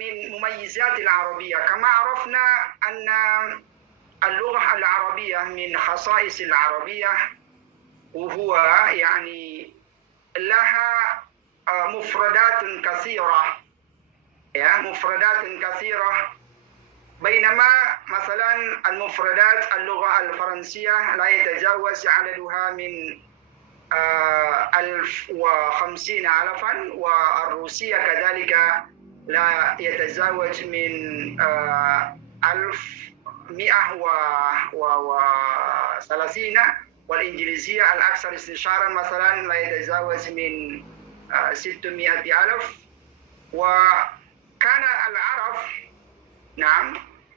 من مميزات العربية. كما عرفنا أن اللغة العربية من خصائص العربية وهو يعني لها مفردات كثيرة، مفردات كثيرة، بينما مثلا المفردات اللغة الفرنسية لا يتجاوز عددها من 1050 ألفا، والروسية كذلك لا يتجاوز من 1130، والإنجليزية الأكثر استشارا مثلا لا يتجاوز من 600 ألف. وكان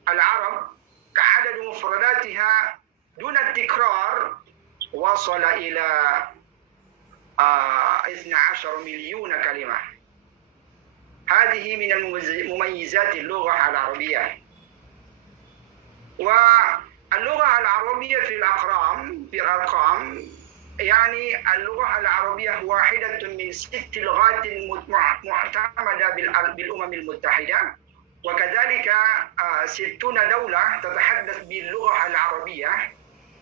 العرب كعدد مفرداتها دون التكرار وصل إلى 12 مليون كلمة. هذه من مميزات اللغة العربية. واللغة العربية في الأرقام يعني اللغة العربية واحدة من 6 لغات معتمدة بالأمم المتحدة، وكذلك 60 دولة تتحدث باللغة العربية.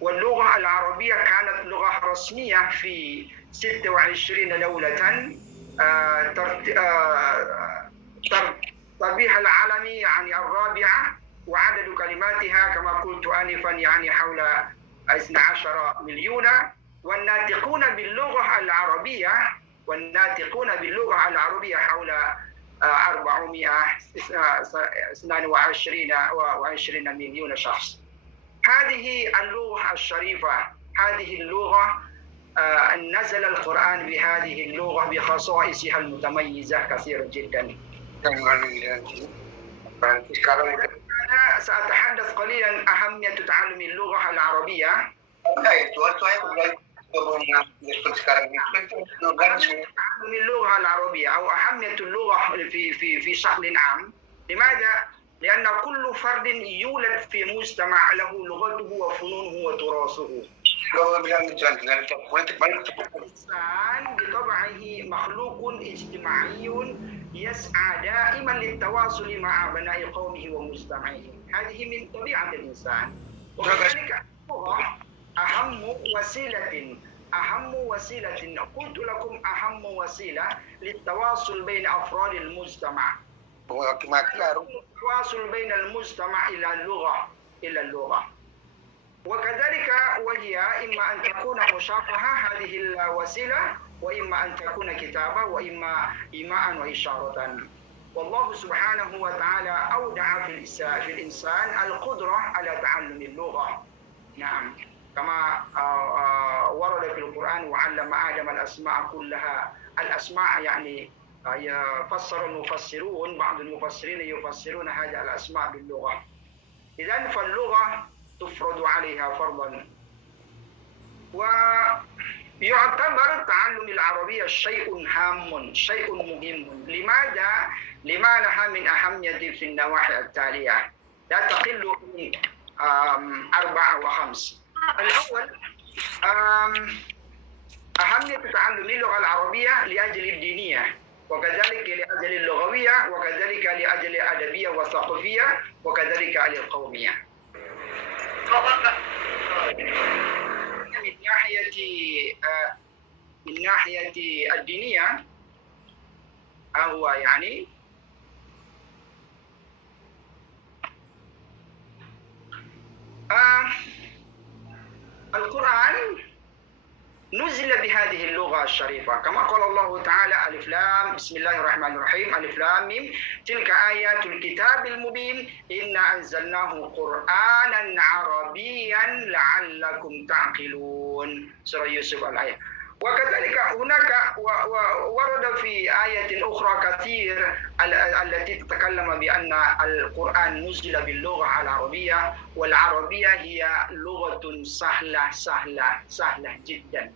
واللغة العربية كانت لغة رسمية في 26 دولة ترتيبها العالمي يعني الرابعة، وعدد كلماتها كما قلت آنفا يعني حول 12 مليون. والناطقون باللغة العربية حول 422 مليون شخص. هذه اللغة الشريفة، هذه اللغة نزل القرآن بهذه اللغة بخصائصها المتميزة كثيرة جدا. أنا سأتحدث قليلا أهمية تعلم اللغة العربية. تعلم اللغة العربية أو أهمية اللغة في شكل عام. لماذا؟ لأن كل فرد يولد في مجتمع له لغته وفنونه وتراثه. الإنسان بطبعه مخلوق اجتماعي يسعى دائما للتواصل مع أبناء قومه ومجتمعه. هذه من طبيعة الإنسان. وكذلك اللغة أهم وسيلة قلت لكم أهم وسيلة للتواصل بين أفراد المجتمع. التواصل بين المجتمع إلى اللغة. وكذلك وهي إما أن تكون مشافهة هذه الوسيلة، وإما أن تكون كتابة، وإما إيماء وإشارة. والله سبحانه وتعالى أودع في الإنسان القدرة على تعلم اللغة. نعم، كما ورد في القرآن وعلم آدم الأسماء كلها. الأسماء يعني فسر المفسرون، بعض المفسرين يفسرون هذه الأسماء باللغة. إذن فاللغة تفرض عليها فرضا. ويعتبر تعلم العربية شيء هام، شيء مهم. لماذا؟ لما لها من أهمية في النواحي التالية لا تقل من 4 أو 5. الأول أهمية تعلم اللغة العربية لأجل الدينية، وكذلك لأجل اللغوية، وكذلك لأجل الأدبية والثقافية، وكذلك للقومية. من ناحية الدينية هو يعني القرآن نزل بهذه اللغة الشريفة، كما قال الله تعالى: ألف لام بسم الله الرحمن الرحيم ألف لام ميم تلك آيات الكتاب المبين إنا أنزلناه قرآنا عربيا لعلكم تعقلون. سورة يوسف الآية. وكذلك هناك ورد في آية أخرى كثير التي تتكلم بأن القرآن نزل باللغة العربية، والعربية هي لغة سهلة جدا.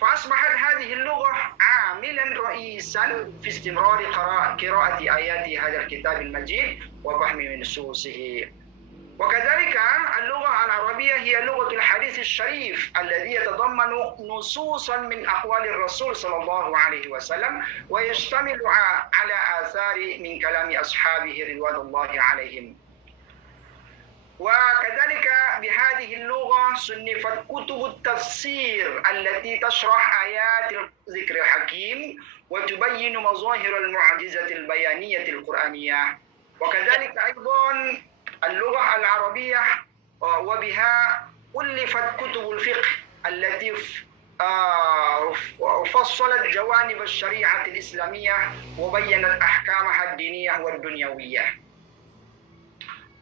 فأصبحت هذه اللغة عاملا رئيسا في استمرار قراءة آيات هذا الكتاب المجيد وفهم من نصوصه. وكذلك اللغة العربية هي لغة الحديث الشريف الذي يتضمن نصوصا من أقوال الرسول صلى الله عليه وسلم ويشتمل على آثار من كلام أصحابه رضوان الله عليهم. وكذلك بهذه اللغة صنفت كتب التفسير التي تشرح آيات الذكر الحكيم وتبين مظاهر المعجزة البيانية القرآنية. وكذلك أيضا اللغة العربية وبها ألفت كتب الفقه التي فصلت جوانب الشريعة الإسلامية وبينت أحكامها الدينية والدنيوية.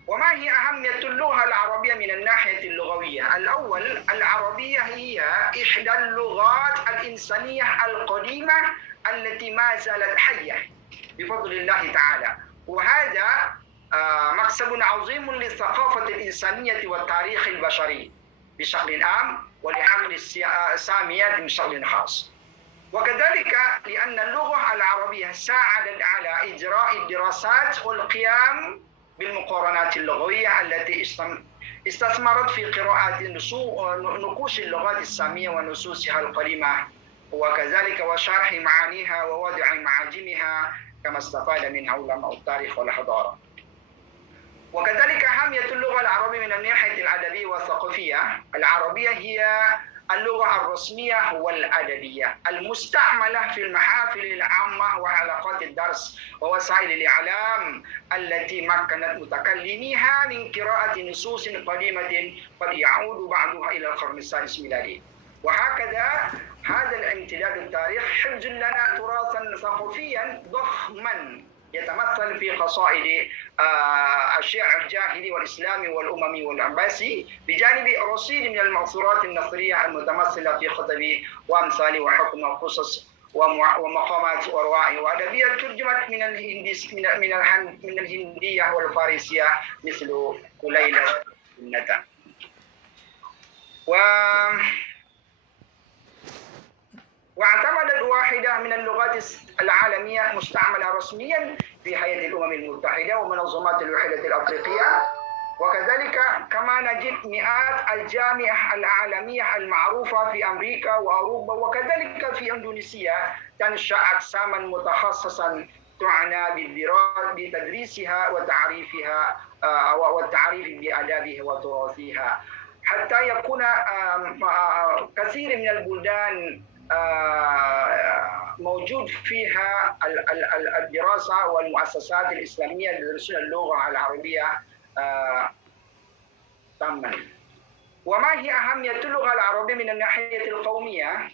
وما هي أهمية اللغة العربية من الناحية اللغوية؟ الأول، العربية هي إحدى اللغات الإنسانية القديمة التي ما زالت حية بفضل الله تعالى، وهذا مكسب عظيم للثقافة الإنسانية والتاريخ البشري بشكل عام ولعقل الساميات بشكل خاص. وكذلك لأن اللغة العربية ساعدت على إجراء الدراسات والقيام بالمقارنات اللغوية التي استثمرت في قراءة نقوش اللغات السامية ونصوصها القديمة، وكذلك وشرح معانيها ووضع معاجمها كما استفاد من علماء التاريخ والحضارة. وكذلك أهمية اللغة العربية من الناحية الأدبية والثقافية. العربية هي اللغة الرسمية والأدبية المستعملة في المحافل العامة وحلقات الدرس ووسائل الإعلام التي مكنت متكلميها من قراءة نصوص قديمة قد يعود بعضها إلى القرن السادس ميلادي. وهكذا هذا الامتداد التاريخ حفظ لنا تراثا ثقافيا ضخما يتمثل في قصائد الشعر الجاهلي والإسلامي والأممي والعباسي بجانب رصيد من المأثورات النثرية المتمثلة في خطب وأمثال وحكم وقصص ومقامات وروائع وأدبية ترجمت من الهندية والفارسية مثل كليلة النتا. واعتمدت واحدة من اللغات العالمية مستعملة رسميا في هيئة الأمم المتحدة ومنظمات الوحدة الأفريقية. وكذلك كما نجد مئات الجامعة العالمية المعروفة في أمريكا وأوروبا وكذلك في إندونيسيا تنشأ أقساما متخصصة تعنى بتدريسها وتعريفها والتعريف بآدابها وتراثها، حتى يكون كثير من البلدان موجود فيها الدراسة والمؤسسات الإسلامية يدرسون اللغة العربية تماما. وما هي أهمية اللغة العربية من الناحية القومية؟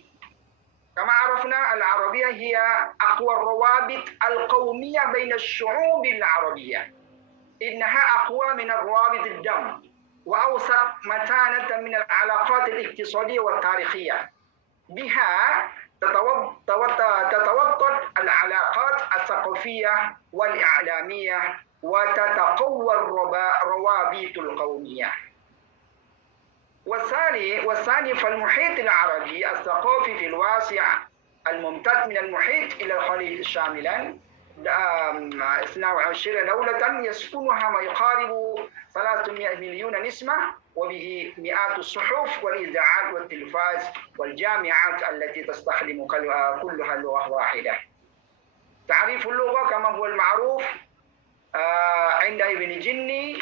كما عرفنا العربية هي أقوى الروابط القومية بين الشعوب العربية، إنها أقوى من الروابط الدم وأوثق متانة من العلاقات الاقتصادية والتاريخية. بها تتوطد العلاقات الثقافية والإعلامية وتتقوى الروابط القومية. والثاني فالمحيط العربي الثقافي الواسع الممتد من المحيط إلى الخليج شاملا 22 دولة يسكنها ما يقارب 300 مليون نسمة، وبه مئات الصحف والإذاعات والتلفاز والجامعات التي تستخدم كلها لغة واحدة. تعريف اللغة كما هو المعروف عند ابن جني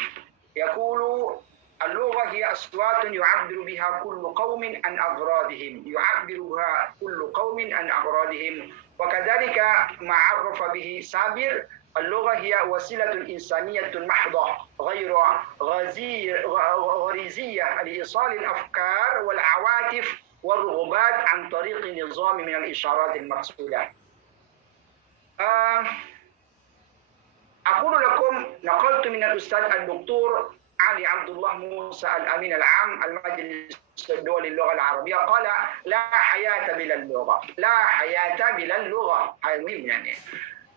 يقول: اللغة هي أصوات يعبر بها كل قوم عن أغراضهم، وكذلك ما عرف به سابر: اللغة هي وسيلة إنسانية محضة غير غريزية لإيصال الأفكار والعواطف والرغبات عن طريق نظام من الإشارات المقصودة. أقول لكم نقلت من الأستاذ الدكتور علي عبد الله موسى الأمين العام المجلس الدولي للغة العربية قال: لا حياة بلا اللغة، لا حياة بلا اللغة. هذا مهم يعني.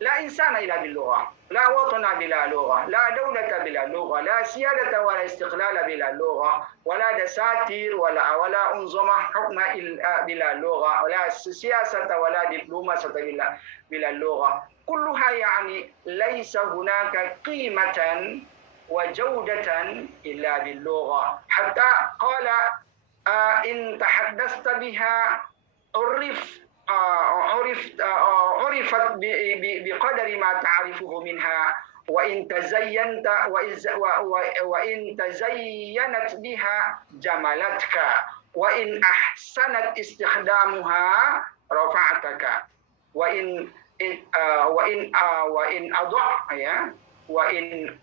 لا إنسان إلا باللغة، لا وطن بلا لغة، لا دولة بلا لغة، لا سيادة ولا استقلال بلا لغة، ولا دساتير ولا أنظمة حكم بلا لغة، ولا سياسة ولا دبلوماسية بلا لغة. كلها يعني ليس هناك قيمة وجودة إلا باللغة. حتى قال إن تحدثت بها عرفت بقدر ما تعرفه منها، وإن تزينت بها جملتك، وإن أحسنت استخدامها رفعتك، وإن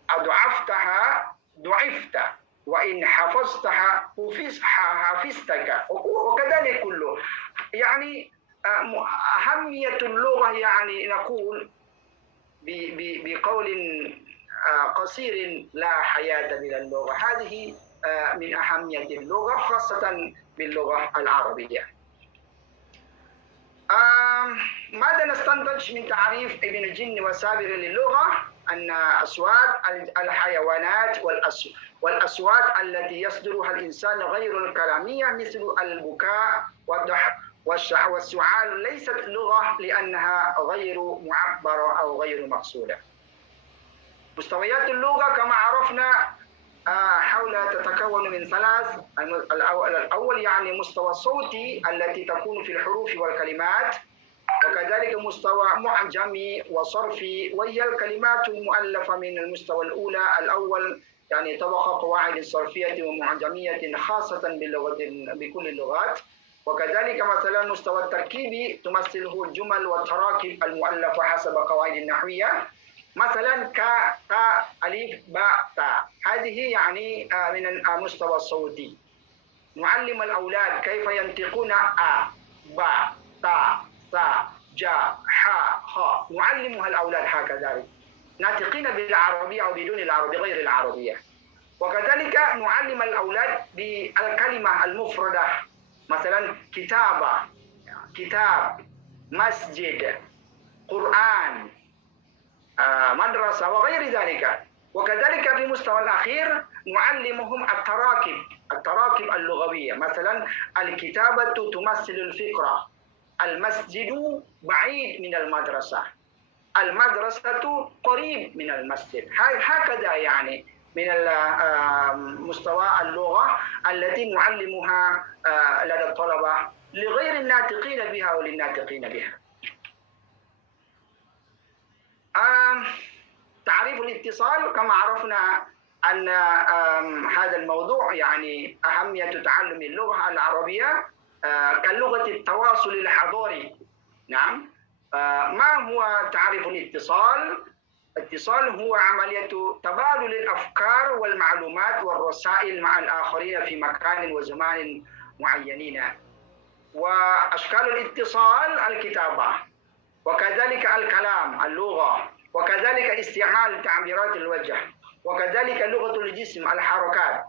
أضعفتها ضعفت، وإن حفظتها حفظتك، وكذلك كله. يعني أهمية اللغة، يعني نقول بقول قصير: لا حياة بلا اللغة. هذه من أهمية اللغة، خاصة باللغة العربية. ماذا نستنتج من تعريف ابن الجن وسابر للغة؟ أن أصوات الحيوانات والأصوات التي يصدرها الإنسان غير الكلامية، مثل البكاء والسعال، ليست لغة لأنها غير معبرة أو غير مقصودة. مستويات اللغة كما عرفنا تتكون من ثلاث. الأول يعني مستوى صوتي التي تكون في الحروف والكلمات، وكذلك مستوى معجمي وصرفي، وهي الكلمات المؤلفة من المستوى الأول، يعني طبقة قواعد صرفية ومعجمية خاصة بكل اللغات. وكذلك مثلا مستوى التركيبي تمثله الجمل والتراكيب المؤلفة حسب قواعد النحوية، مثلا ك تا ألف باء تاء. هذه يعني من المستوى الصوتي. نعلم الأولاد كيف ينطقون باء تاء ثاء جاء حاء خاء، نعلمها الأولاد هكذا ناطقين بالعربية أو بدون العربية غير العربية. وكذلك نعلم الأولاد بالكلمة المفردة، مثلا كتابة، كتاب، مسجد، قرآن، مدرسة وغير ذلك. وكذلك في المستوى الأخير نعلمهم التراكيب اللغوية، مثلا الكتابة تمثل الفكرة، المسجد بعيد من المدرسة، المدرسة قريب من المسجد. هكذا يعني من مستوى اللغة التي نعلمها لدى الطلبة لغير الناطقين بها وللناطقين بها. تعريف الاتصال، كما عرفنا أن هذا الموضوع يعني أهمية تعلم اللغة العربية كلغة التواصل الحضاري. نعم. ما هو تعريف الاتصال؟ الاتصال هو عملية تبادل الأفكار والمعلومات والرسائل مع الآخرين في مكان وزمان معينين. وأشكال الاتصال الكتابة، وكذلك الكلام اللغة، وكذلك استعمال تعبيرات الوجه، وكذلك لغة الجسم الحركات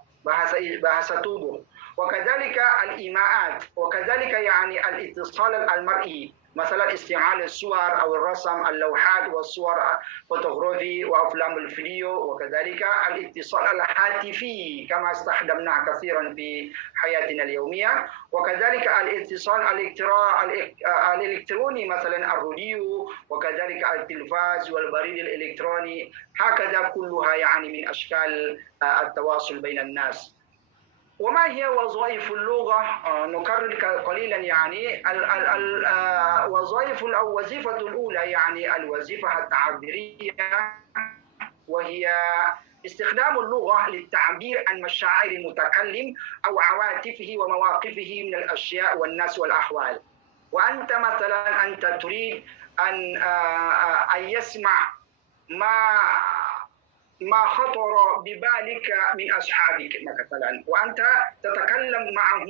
بحثتوبه، وكذلك الإيماءات، وكذلك يعني الاتصال المرئي، مثلا استعمال الصور أو الرسم، اللوحات والصور فوتوغرافي وأفلام الفيديو، وكذلك الاتصال الهاتفي كما استخدمناه كثيرا في حياتنا اليومية، وكذلك الاتصال الإلكتروني، مثلا الراديو، وكذلك التلفاز والبريد الإلكتروني. هكذا كلها يعني من أشكال التواصل بين الناس. وما هي وظائف اللغة؟ نكرر قليلا يعني الوظيفة الأولى يعني الوظيفة التعبيرية، وهي استخدام اللغة للتعبير عن مشاعر المتكلم أو عواطفه ومواقفه من الأشياء والناس والأحوال. وأنت مثلا تريد أن يسمع ما خطر ببالك من أصحابك مثلا، وأنت تتكلم معه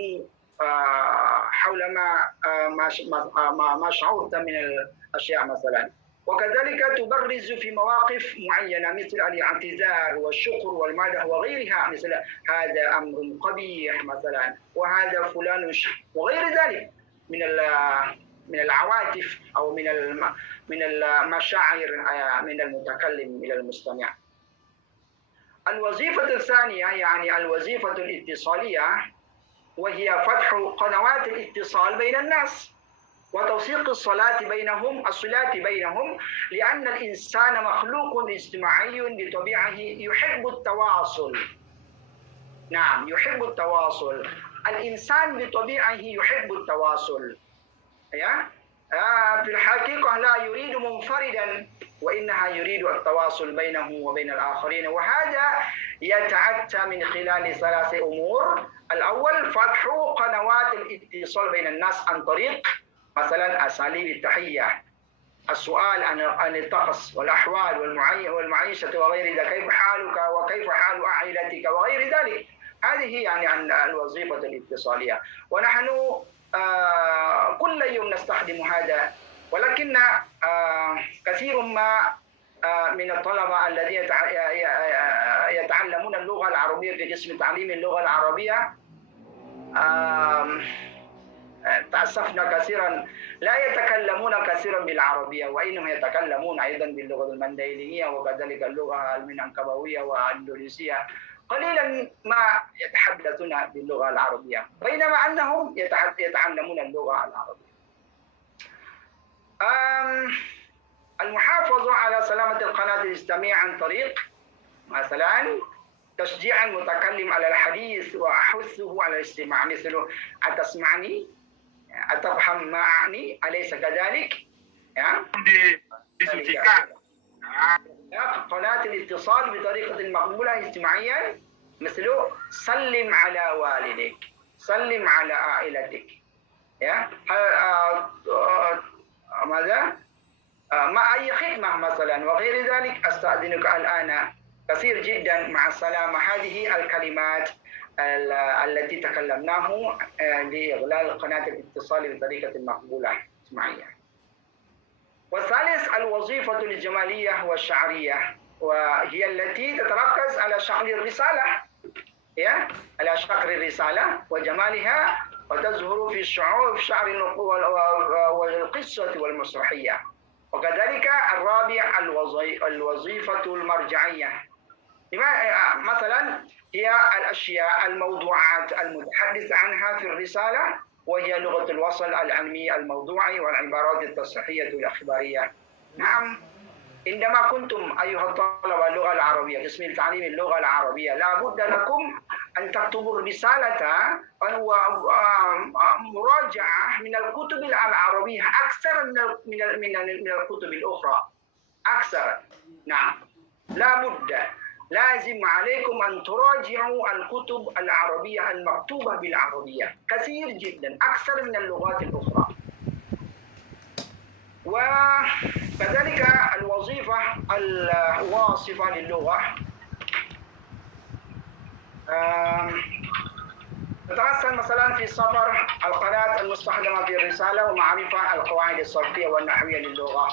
حول ما شعرت من الأشياء مثلا. وكذلك تبرز في مواقف معينة مثل الاعتذار والشكر والمدح وغيرها، مثل هذا أمر قبيح مثلا، وهذا فلان وغير ذلك من العواطف أو من المشاعر من المتكلم إلى المستمع. الوظيفة الثانية يعني الوظيفة الاتصالية، وهي فتح قنوات الاتصال بين الناس. وتوثيق الصلاة بينهم لأن الإنسان مخلوق اجتماعي بطبيعه يحب التواصل. نعم، يحب التواصل. الإنسان بطبيعه يحب التواصل. في الحقيقة لا يريد منفردا، وإنها يريد التواصل بينه وبين الآخرين، وهذا يتأتى من خلال 3 أمور. الأول فتح قنوات الاتصال بين الناس عن طريق مثلا أساليب التحية، السؤال عن الطقس والأحوال والمعيشة وغير ذلك، كيف حالك وكيف حال عائلتك وغير ذلك. هذه يعني عن الوظيفة الاتصالية، ونحن كل يوم نستخدم هذا، ولكن كثير ما من الطلبة الذين يتعلمون اللغة العربية في قسم تعليم اللغة العربية تأسفنا كثيرا لا يتكلمون كثيرا بالعربية، وإنهم يتكلمون أيضا باللغة المنديلية وكذلك اللغة المنكبوية والإندونيسية، قليلا ما يتحدثون باللغة العربية، بينما أنهم يتعلمون اللغة العربية. المحافظة على سلامة القناة الاجتماعية عن طريق مثلا تشجيع المتكلم على الحديث وحثه على الاستماع، مثل أتسمعني؟ أتفهم ما أعني؟ أليس كذلك؟ قناة الاتصال بطريقة مقبولة اجتماعيا، مثل سلم على والدك، سلم على عائلتك، ماذا؟ مع أي خدمة مثلا وغير ذلك، أستأذنك الآن، كثير جدا، مع السلامة. هذه الكلمات التي تكلمناه لإغلال قناة الاتصال بطريقة مقبولة اجتماعيا. والثالث الوظيفة الجمالية والشعرية، وهي التي تتركز على شكل الرسالة، على شكل الرسالة وجمالها، وتظهر في شعر والقصة والمسرحية. وكذلك الرابع الوظيفة المرجعية، مثلا هي الأشياء الموضوعات المتحدث عنها في الرسالة، وهي لغة الوصل العلمي الموضوعي والعبارات التصحيحية الإخبارية. نعم، عندما كنتم أيها الطلبة اللغة العربية قسم تعليم اللغة العربية، لابد لكم أن تكتبوا الرسالة مراجعة من الكتب العربية أكثر من الكتب الأخرى، أكثر. نعم، لابد، لازم عليكم أن تراجعوا الكتب العربية المكتوبة بالعربية كثير جدا، أكثر من اللغات الأخرى. وكذلك الوظيفة الواصفة للغة تتمثل مثلا في صفر القناة المستخدمة في الرسالة ومعرفة القواعد الصرفية والنحوية للغة.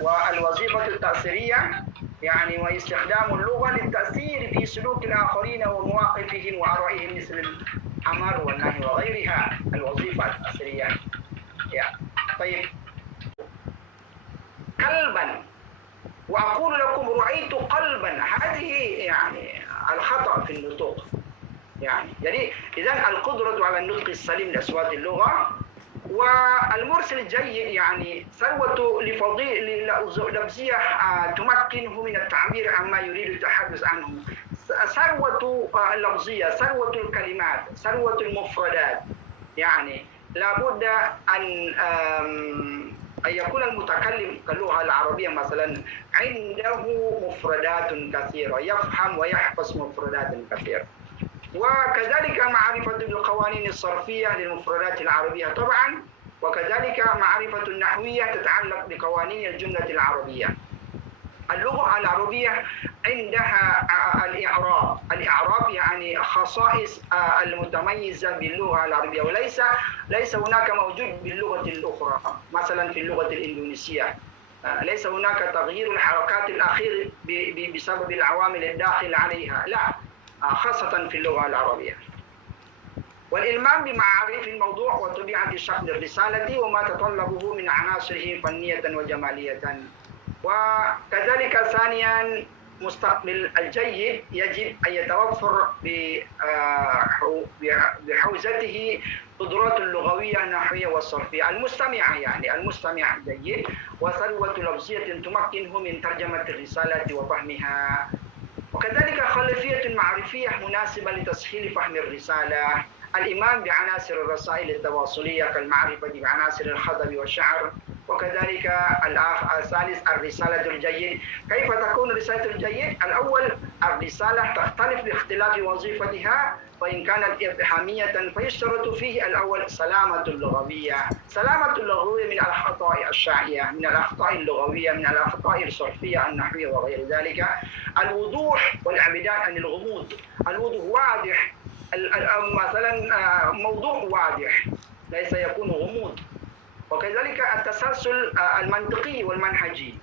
والوظيفة التأثيرية يعني واستخدام اللغة للتأثير في سلوك الآخرين ومواقفهم وآرائهم، مثل الأمر والنهي وغيرها، الوظيفة التأثيرية. طيب، قلبا، وأقول لكم رأيت قلبا، هذه يعني الخطأ في النطق، يعني إذن القدرة على النطق السليم لأصوات اللغة، والمرسل الجيد يعني ثروة لفظية تمكنه من التعبير عما يريد التحدث عنه، ثروة اللفظية، ثروة الكلمات، ثروة المفردات. يعني لابد أن يكون المتكلم كاللغة العربية مثلا عنده مفردات كثيرة، يفهم ويحفظ مفردات كثيرة. وكذلك معرفة القوانين الصرفية للمفردات العربية طبعا، وكذلك معرفة النحوية تتعلق بقوانين الجملة العربية. اللغة العربية عندها الإعراب يعني خصائص المتميزة باللغة العربية، ليس هناك موجود باللغة الأخرى. مثلا في اللغة الإندونيسية ليس هناك تغيير الحركات الأخير بسبب العوامل الداخل عليها، لا، خاصة في اللغة العربية. والإلمام بمعارف الموضوع وطبيعة شكل الرسالة وما تطلبه من عناصره فنية وجمالية. وكذلك ثانيا مستقبل الجيد يجب أن يتوفر بحوزته قدرات اللغوية النحوية والصرفية. المستمع يعني المستمع جيد، وثروة لفظية تمكنه من ترجمة الرسالة وفهمها، وكذلك خلفية معرفية مناسبة لتسهيل فهم الرسالة. الإيمان بعناصر الرسائل التواصلية كالمعرفة بعناصر الخطب والشعر. وكذلك الثالث الرسالة الجيد. كيف تكون الرسالة الجيد؟ الأول الرسالة تختلف باختلاف وظيفتها، فإن كانت إبهامية فيشترط فيه الأول سلامة اللغوية. سلامة اللغوية من الأخطاء الشائعة، من الأخطاء اللغوية، من الأخطاء الصرفية النحوية وغير ذلك. الوضوح والابعاد عن الغموض. الوضوح واضح، مثلا موضوع واضح ليس يكون غموض. وكذلك التسلسل المنطقي والمنهجي،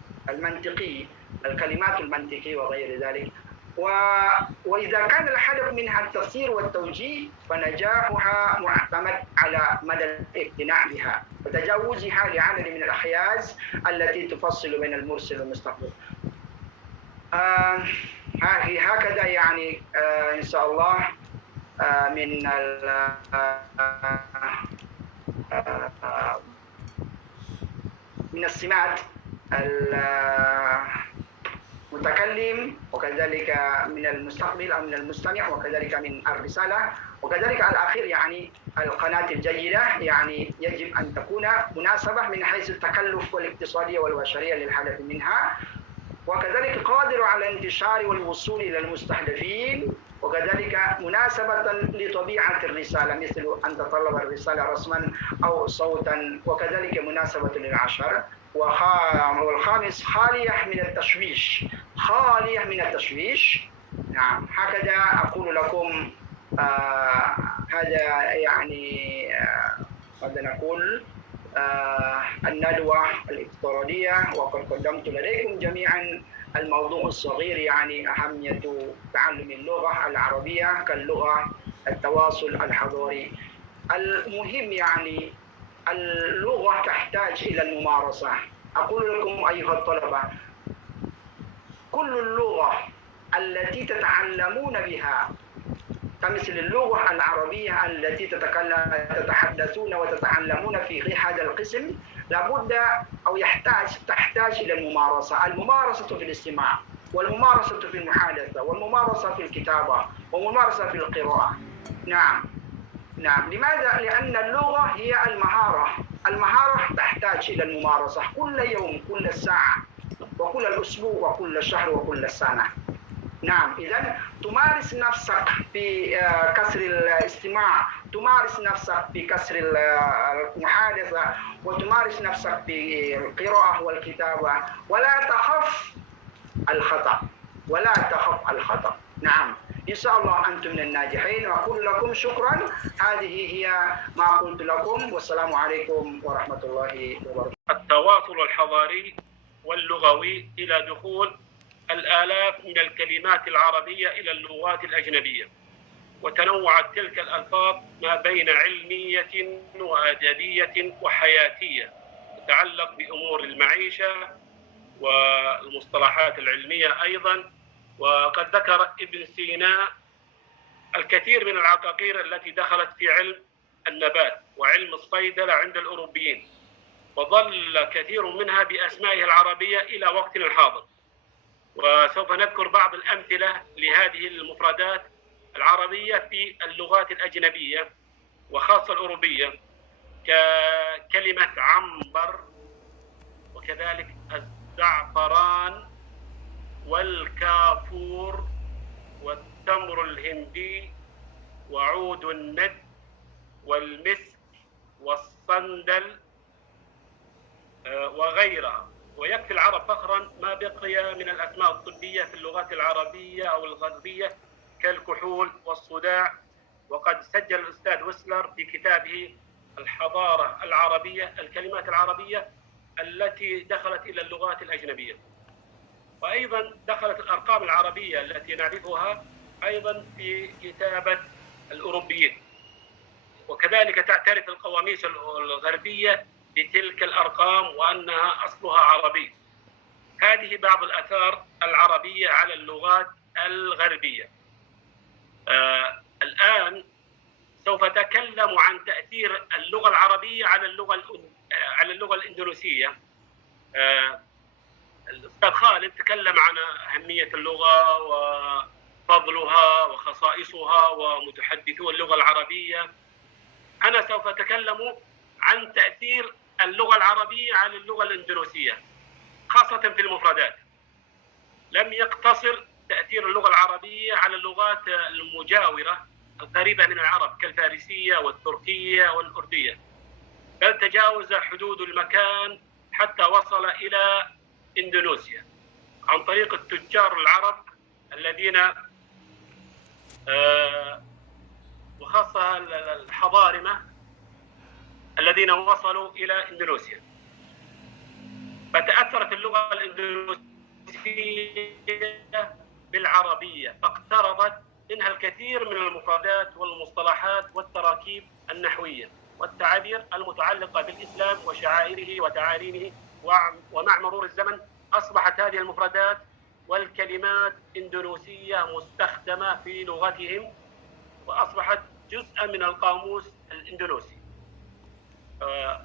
الكلمات المنطقية وغير ذلك. وإذا كان الهدف منها التفسير والتوجيه فنجاحها معتمد على مدى الاقتناع بها وتجاوزها لعدد من الأحياز التي تفصل بين المرسل والمستقبل. هكذا يعني إن شاء الله من من السمات المتكلم، وكذلك من المستقبل أو من المستمع، وكذلك من الرسالة، وكذلك الأخير يعني القناة الجيدة، يعني يجب أن تكون مناسبة من حيث التكلف والاقتصادية والبشرية للهدف منها، وكذلك قادر على الانتشار والوصول إلى المستهدفين، وكذلك مناسبة لطبيعة الرسالة مثل أن تتطلب الرسالة رسما أو صوتا، وكذلك مناسبة للعشر. والخامس خالية من التشويش، خالية من التشويش. نعم، هكذا أقول لكم. هذا يعني ماذا نقول الندوة الافتراضية، وقد قدمت لديكم جميعا الموضوع الصغير، يعني أهمية تعلم اللغة العربية كاللغة التواصل الحضاري. المهم يعني اللغة تحتاج إلى الممارسة. أقول لكم أيها الطلبة، كل اللغة التي تتعلمون بها كمثل اللغة العربية التي تتحدثون وتتعلمون في هذا القسم لابد أو تحتاج إلى الممارسة. الممارسة في الاستماع، والممارسة في المحادثة، والممارسة في الكتابة، والممارسة في القراءة. نعم. لماذا؟ لأن اللغة هي المهارة. المهارة تحتاج إلى الممارسة كل يوم، كل ساعة، وكل الأسبوع، وكل شهر، وكل سنة. نعم، إذن تمارس نفسك في كسر الاستماع، تمارس نفسك في كسر المحادثة، وتمارس نفسك في القراءة والكتابة، ولا تخف الخطأ. نعم، إن شاء الله أنتم من الناجحين، وأقول لكم شكرا. هذه هي ما قلت لكم، والسلام عليكم ورحمة الله وبركاته. التواصل الحضاري واللغوي إلى دخول الآلاف من الكلمات العربية إلى اللغات الأجنبية، وتنوعت تلك الألفاظ ما بين علمية وأدبية وحياتية تتعلق بأمور المعيشة والمصطلحات العلمية أيضا. وقد ذكر ابن سينا الكثير من العقاقير التي دخلت في علم النبات وعلم الصيدلة عند الأوروبيين، وظل كثير منها بأسمائها العربية إلى وقتنا الحاضر. وسوف نذكر بعض الأمثلة لهذه المفردات العربية في اللغات الأجنبية وخاصة الأوروبية، ككلمة عنبر، وكذلك الزعفران، والكافور، والتمر الهندي، وعود الند، والمسك، والصندل وغيرها. ويكفي العرب فخرا ما بقي من الأسماء الطبية في اللغات العربية أو الغربية كالكحول والصداع. وقد سجل الأستاذ ويسلر في كتابه الحضارة العربية الكلمات العربية التي دخلت إلى اللغات الأجنبية. وأيضا دخلت الأرقام العربية التي نعرفها أيضا في كتابة الأوروبيين، وكذلك تعترف القواميس الغربية بتلك الأرقام وأنها أصلها عربي. هذه بعض الآثار العربية على اللغات الغربية. الآن سوف أتكلم عن تأثير اللغة العربية على اللغة الإندونيسية. الأستاذ خالد تكلم عن أهمية اللغة وفضلها وخصائصها ومتحدثو اللغة العربية. أنا سوف أتكلم عن تأثير اللغة العربية على اللغة الإندونيسية، خاصة في المفردات. لم يقتصر تأثير اللغة العربية على اللغات المجاورة القريبة من العرب كالفارسية والتركية والأردية، بل تجاوز حدود المكان حتى وصل إلى إندونيسيا عن طريق التجار العرب الذين وخاصة الحضارمة الذين وصلوا إلى إندونيسيا. فتأثرت اللغة الإندونيسية بالعربية، فاقتربت منها الكثير من المفردات والمصطلحات والتراكيب النحوية والتعابير المتعلقة بالإسلام وشعائره وتعاليمه. ومع مرور الزمن أصبحت هذه المفردات والكلمات إندونيسية مستخدمة في لغتهم، وأصبحت جزءا من القاموس الإندونيسي.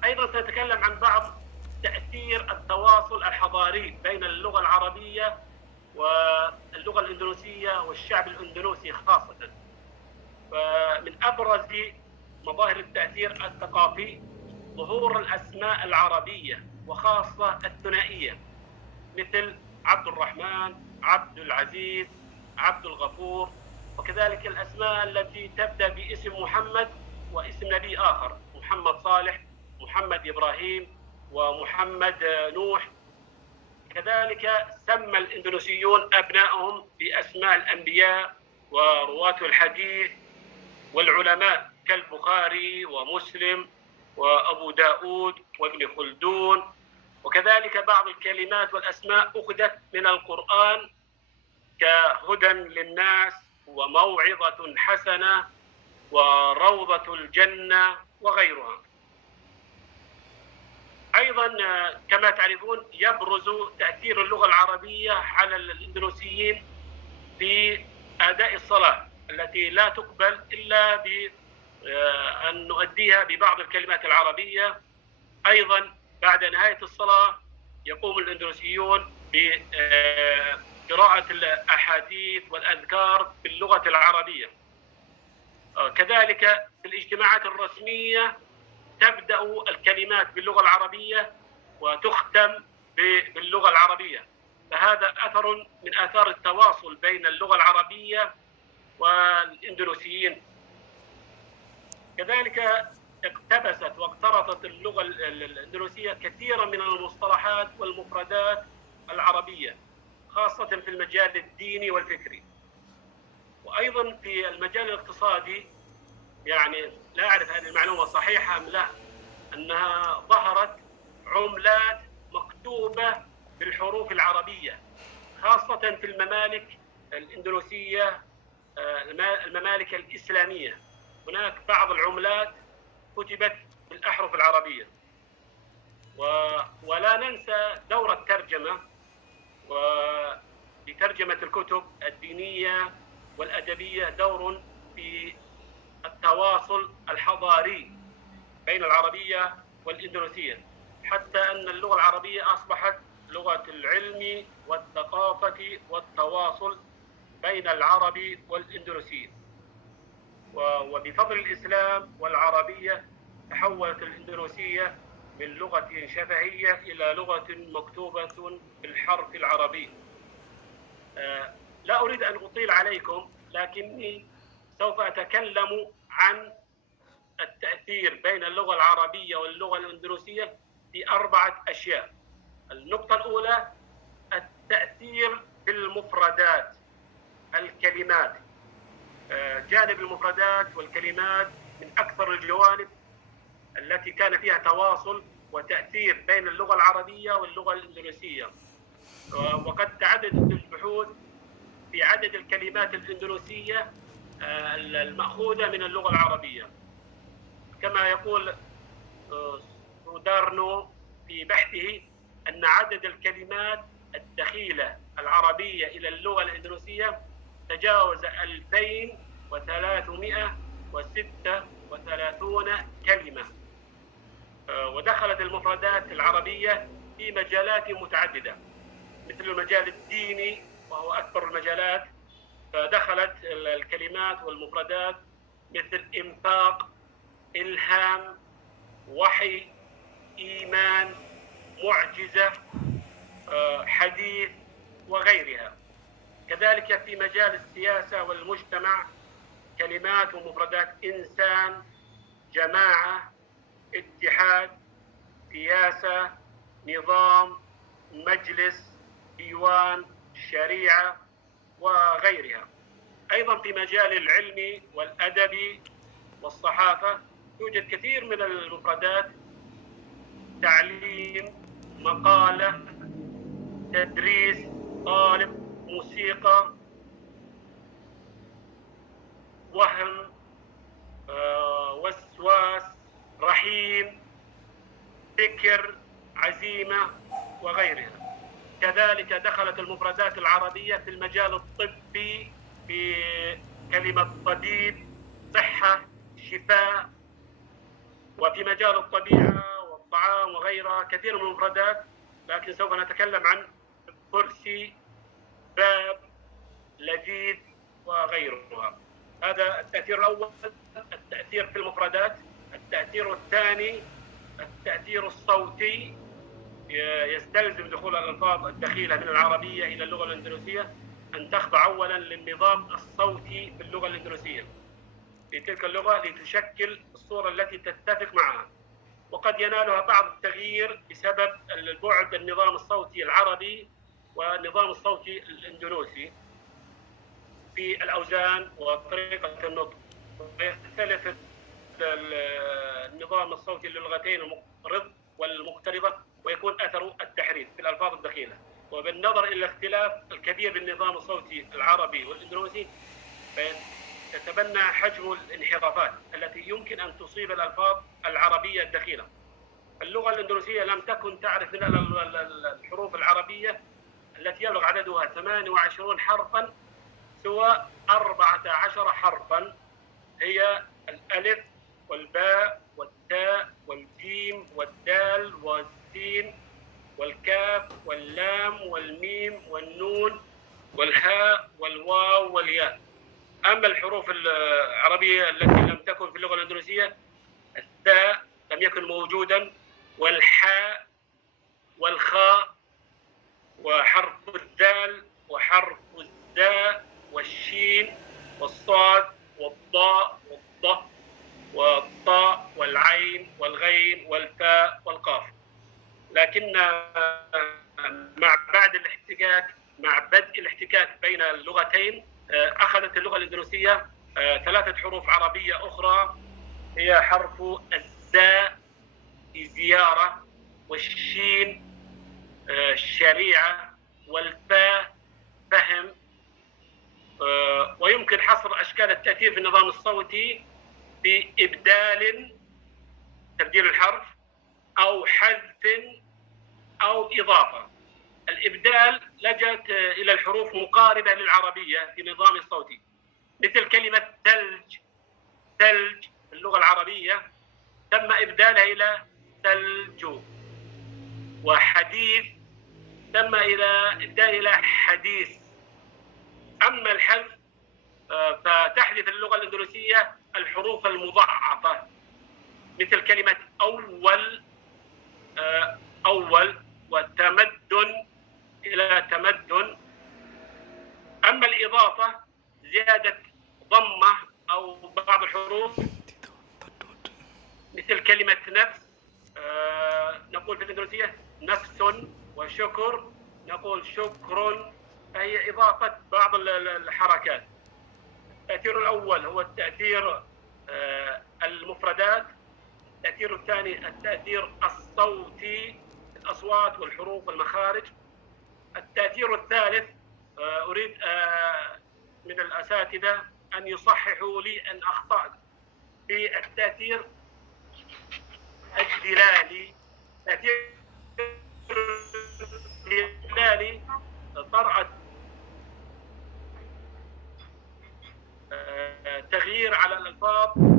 أيضا سنتكلم عن بعض تأثير التواصل الحضاري بين اللغة العربية واللغة الإندونيسية والشعب الإندونيسي خاصة. فمن أبرز مظاهر التأثير الثقافي ظهور الأسماء العربية وخاصة الثنائية، مثل عبد الرحمن، عبد العزيز، عبد الغفور، وكذلك الأسماء التي تبدأ باسم محمد واسم نبي آخر، محمد صالح، محمد إبراهيم، ومحمد نوح. كذلك سمى الإندونيسيون أبنائهم بأسماء الأنبياء ورواة الحديث والعلماء كالبخاري ومسلم وأبو داود وابن خلدون. وكذلك بعض الكلمات والأسماء أخذت من القرآن كهدى للناس وموعظة حسنة وروضة الجنة وغيرها. أيضا كما تعرفون يبرز تأثير اللغة العربية على الإندونيسيين في أداء الصلاة التي لا تقبل إلا بأن نؤديها ببعض الكلمات العربية. أيضا بعد نهاية الصلاة يقوم الإندونيسيون بقراءة الأحاديث والأذكار باللغة العربية. كذلك في الاجتماعات الرسمية تبدأ الكلمات باللغة العربية وتختم باللغة العربية، فهذا أثر من آثار التواصل بين اللغة العربية والإندونيسيين. كذلك اقتبست واقترضت اللغة الإندونيسية كثيرا من المصطلحات والمفردات العربية، خاصة في المجال الديني والفكري. وأيضا في المجال الاقتصادي، يعني لا أعرف هذه المعلومة صحيحة أم لا، أنها ظهرت عملات مكتوبة بالحروف العربية، خاصة في الممالك الإندونيسية، الممالك الإسلامية. هناك بعض العملات كتبت بالأحرف العربية. ولا ننسى دور الترجمة ولترجمة الكتب الدينية والأدبية دور في التواصل الحضاري بين العربية والإندونيسية، حتى أن اللغة العربية أصبحت لغة العلم والثقافة والتواصل بين العرب والإندونيسيين. وبفضل الإسلام والعربية تحولت الإندونيسية من لغة شفهية إلى لغة مكتوبة بالحرف العربي. لا أريد أن أطيل عليكم، لكني سوف أتكلم عن التأثير بين اللغة العربية واللغة الإندونيسية في 4 أشياء. النقطة الأولى التأثير في المفردات، الكلمات. جانب المفردات والكلمات من أكثر الجوانب التي كان فيها تواصل وتأثير بين اللغة العربية واللغة الإندونيسية. وقد تعددت البحوث في عدد الكلمات الإندونيسية المأخوذة من اللغة العربية. كما يقول سودارنو في بحثه أن عدد الكلمات الدخيلة العربية إلى اللغة الإندونيسية تجاوز 2300 136 كلمة. ودخلت المفردات العربية في مجالات متعددة، مثل المجال الديني وهو أكبر المجالات، فدخلت الكلمات والمفردات مثل إنفاق، إلهام، وحي، إيمان، معجزة، حديث وغيرها. كذلك في مجال السياسة والمجتمع كلمات ومفردات إنسان، جماعة، اتحاد، سياسة، نظام، مجلس، ديوان، شريعة وغيرها. أيضا في مجال العلم والأدب والصحافة يوجد كثير من المفردات: تعليم، مقالة، تدريس، طالب، موسيقى، وهم، وسواس، رحيم، فكر، عزيمة وغيرها. كذلك دخلت المفردات العربية في المجال الطبي بكلمة طبيب، صحة، شفاء. وفي مجال الطبيعة والطعام وغيرها كثير من المفردات، لكن سوف نتكلم عن كرسي، باب، لذيذ وغيرها. هذا التأثير الأول، التأثير في المفردات. التأثير الثاني التأثير الصوتي، يستلزم دخول الألفاظ الدخيلة من العربية إلى اللغة الإندونيسية أن تخضع أولا للنظام الصوتي في اللغة الإندونيسية في تلك اللغة لتشكل الصورة التي تتفق معها، وقد ينالها بعض التغيير بسبب البعد النظام الصوتي العربي والنظام الصوتي الإندونيسي في الأوزان وطريقة النطق. ويختلف النظام الصوتي للغتين المقرض والمقترضة، ويكون أثره التحريف في الألفاظ الدخيلة. وبالنظر إلى الاختلاف الكبير بالنظام الصوتي العربي والإندونيسي، يتبنى حجم الانحرافات التي يمكن أن تصيب الألفاظ العربية الدخيلة. اللغة الإندونيسية لم تكن تعرف من الحروف العربية التي يبلغ عددها 28 حرفا سوى 14 حرفا، هي الألف والباء والتاء والجيم والدال والسين والكاف واللام والميم والنون والهاء والواو والياء. أما الحروف العربية التي لم تكن في اللغة الإندونيسية، الثاء لم يكن موجودا، والحاء والخاء وحرف الذال وحرف الزاء والشين والصاد والضاء والضاء والطاء والعين والغين والفاء والقاف. لكن مع بدء الاحتكاك بين اللغتين أخذت اللغة الإندونيسية 3 حروف عربية أخرى، هي حرف الزاء زيارة، والشين شريعة، والفاء فهم. ويمكن حصر أشكال التأثير في النظام الصوتي بإبدال، تبديل الحرف، أو حذف أو إضافة. الإبدال لجأت إلى الحروف مقاربة للعربية في النظام الصوتي، مثل كلمة ثلج. ثلج في اللغة العربية تم إبدالها إلى ثلج، وحديث تم إبدال إلى حديث. أما الحذف فتحذف اللغة الإندونيسية الحروف المضاعفة، مثل كلمة أول وتمدن إلى تمدن. أما الإضافة زيادة ضمة أو بعض الحروف، مثل كلمة نفس، نقول في الإندونيسية نفس، وشكر نقول شكر، فهي إضافة بعض الحركات. التأثير الأول هو التأثير المفردات. التأثير الثاني التأثير الصوتي، الأصوات والحروف والمخارج. التأثير الثالث أريد من الأساتذة أن يصححوا لي أن أخطأت في التأثير الدلالي. التأثير الدلالي طرأت تغيير على الألفاظ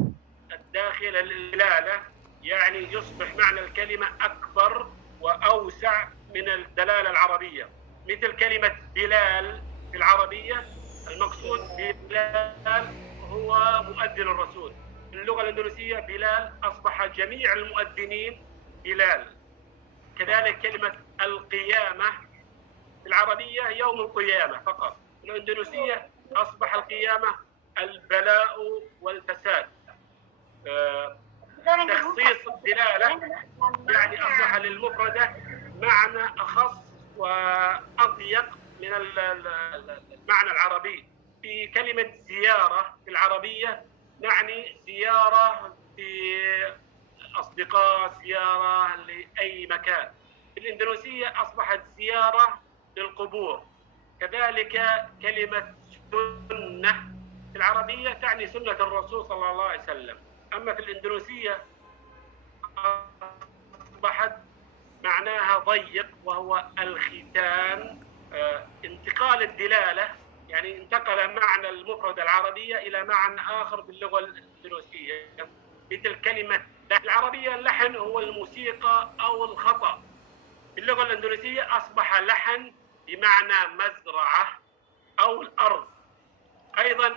يعني يصبح معنى الكلمة أكبر وأوسع من الدلالة العربية. مثل كلمة بلال في العربية، المقصود بلال هو مؤذن الرسول. في اللغة الإندونيسية بلال أصبح جميع المؤذنين بلال. كذلك كلمة القيامة في العربية يوم القيامة فقط، في الإندونيسية أصبح القيامة البلاء والفساد. تخصيص الدلالة يعني أصبح للمفردة معنى أخص وأضيق من المعنى العربي. في كلمة زيارة في العربية نعني زيارة لأصدقاء، زيارة لأي مكان. في الإندونيسية أصبحت زيارة للقبور. كذلك كلمة سنة في العربية تعني سنة الرسول صلى الله عليه وسلم. أما في الإندونيسية أصبحت معناها ضيق وهو الختان. انتقال الدلالة يعني انتقل معنى المفردة العربية إلى معنى آخر باللغة الإندونيسية. مثل كلمة العربية اللحن هو الموسيقى أو الخطأ. في اللغة الإندونيسية أصبح لحن بمعنى مزرعة أو الأرض. أيضا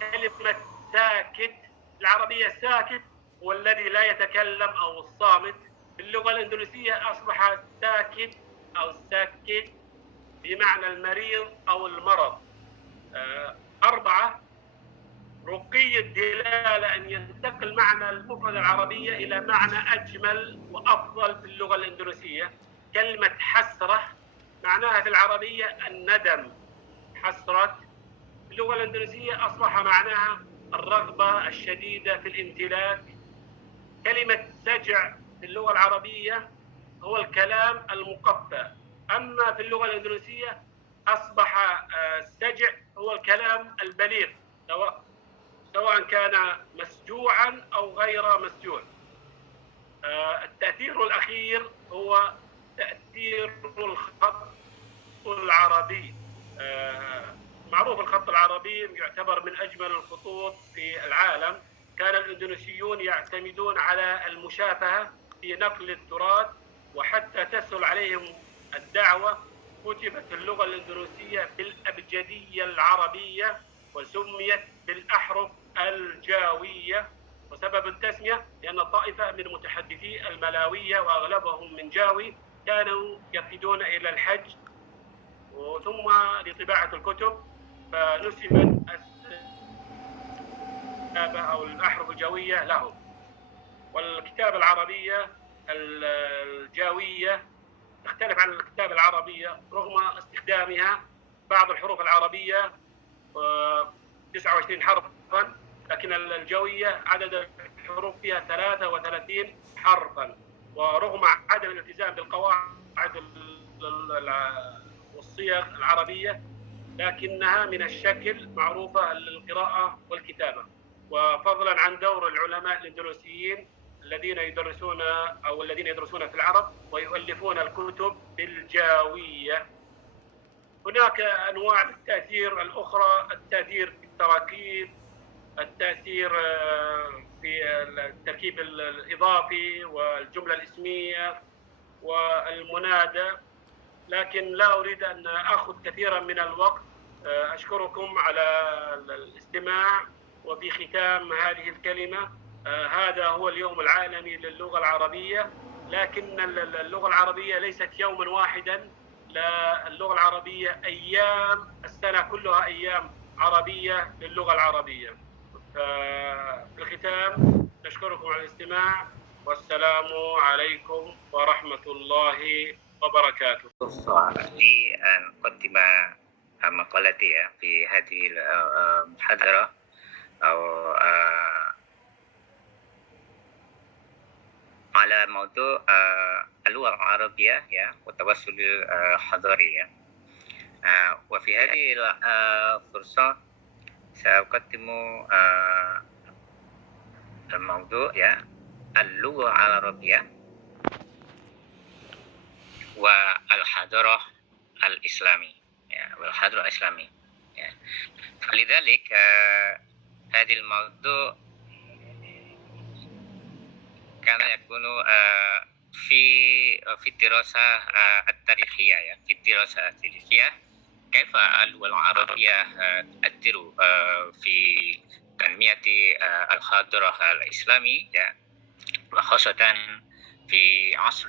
كلمة ساكت العربية ساكت هو الذي لا يتكلم أو الصامت. في اللغة الإندونيسية أصبح ساكت أو ساكت بمعنى المريض أو المرض. 4 رقي الدلالة أن ينتقل معنى المفردة العربية إلى معنى أجمل وأفضل في اللغة الإندونيسية. كلمة حسرة معناها في العربية الندم، حسرة. في اللغة الإندونيسية أصبح معناها الرغبة الشديدة في الامتلاك. كلمة سجع في اللغة العربية هو الكلام المقفى. أما في اللغة الإندونيسية أصبح السجع هو الكلام البليغ، سواء كان مسجوعا أو غير مسجوع. التأثير الأخير هو تأثير الخط العربي. معروف الخط العربي يعتبر من أجمل الخطوط في العالم. كان الإندونيسيون يعتمدون على المشافهة في نقل التراث، وحتى تسهل عليهم الدعوة كتبت اللغة الإندونيسية بالأبجدية العربية وسميت بالأحرف الجاوية. وسبب التسمية لأن طائفة من متحدثي الملاوية وأغلبهم من جاوي كانوا يفدون إلى الحج ثم لطباعة الكتب فنسبت الكتابة أو الأحرف الجاوية لهم. والكتابة العربية الجاوية تختلف عن الكتابة العربية رغم استخدامها بعض الحروف العربية 29 حرفا، لكن الجاوية عدد الحروف فيها 33 حرفا. ورغم عدم الالتزام بالقواعد والصيغ العربية لكنها من الشكل معروفة للقراءة والكتابة. وفضلا عن دور العلماء الإندونيسيين الذين يدرسون في العرب ويؤلفون الكتب بالجاوية. هناك أنواع التأثير الأخرى، التأثير في التراكيب، التأثير في التركيب الإضافي والجملة الإسمية والمنادى، لكن لا أريد أن أخذ كثيرا من الوقت. أشكركم على الاستماع. وفي ختام هذه الكلمة، هذا هو اليوم العالمي للغة العربية، لكن اللغة العربية ليست يوما واحدا، لا، اللغة العربية أيام السنة كلها أيام عربية للغة العربية. في الختام نشكركم على الاستماع والسلام عليكم ورحمة الله وبركاته. لأقدم مقالتي في هذه المحاضرة أو على موضوع اللغة العربية والتواصل الحضاري. وفي هذه الفرصة سأقدم الموضوع اللغة العربية والحضارة الإسلامية فلذلك هذا الموضوع كان يكون في الدراسة التاريخية في الدراسة التاريخية كيف اللغة العربية تؤثر في تنمية الحاضرة الإسلامي وخاصة في عصر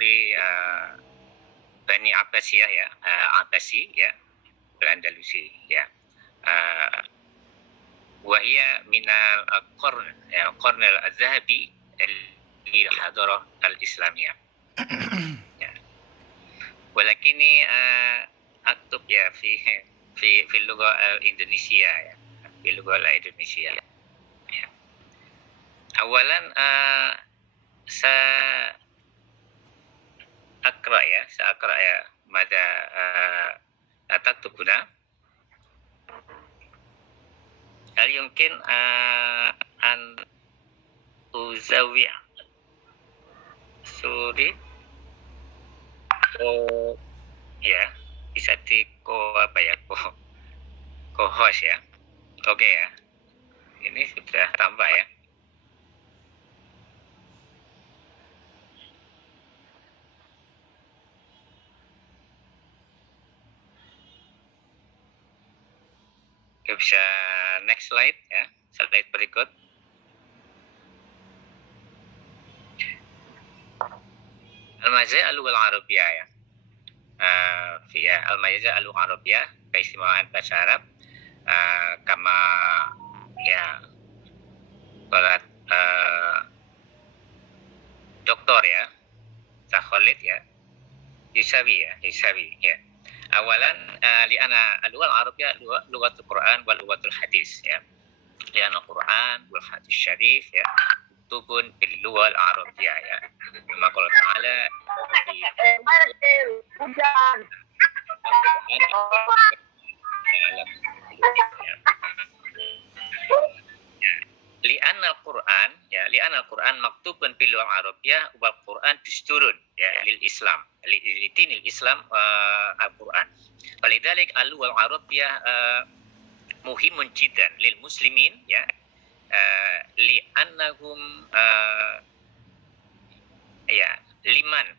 بني عباسية عباسي الأندلسي وهي من القرن الذهبي للحضارة الإسلامية. ولكني أكتب في اللغة الإندونيسية في اللغة الإندونيسية. أولا سأقرأ ماذا تكتب هنا. هل يمكن أن أزوع sorry bisa di co-host ya. Oke ya. Ini sudah tambah ya. Oke, bisa next slide ya. Slide berikut. المزايا اللغة العربية في المزايا اللغة العربية keistimewaan bahasa Arab كما قالت دكتور Khalid يساوي أولا لأن اللغة العربية لغة القرآن ولغة الحديث لأن القرآن والحديث الشريف مكتوب باللغة العربية كما قال تعالى لأن القرآن مكتوب باللغة العربية والقرآن دستور للإسلام لدين الإسلام القرآن ولذلك اللغة العربية مهم جدا للمسلمين لأنهم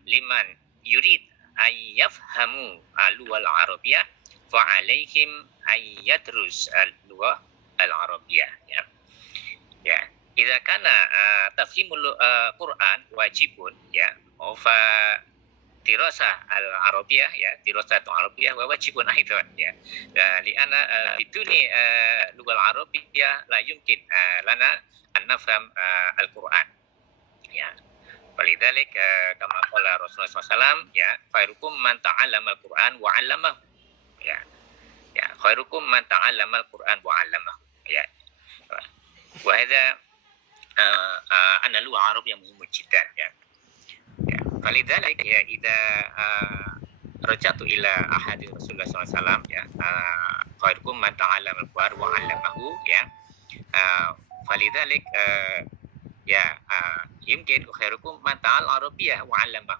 لمن يريد أن يفهموا اللغة العربية فعليهم أن يدرس اللغة العربية إذا كان تفهيم القرآن واجب فدراسة العربية دراسة العربية واجب أيضا لأن بدون اللغة العربية لا يمكن لنا أن نفهم القرآن ولذلك كما قال رسول الله SAW خيركم من تعلم القرآن وعلمه خيركم من تعلم القرآن وعلمه وهذا أن اللغة العربية مهمة جدا فلذلك إذا رجعت إلى أحاديث رسول الله صلى الله عليه وسلم خيركم من تعلم القرآن وعلمه فلذلك يمكن خيركم من تعلم العربية وعلمه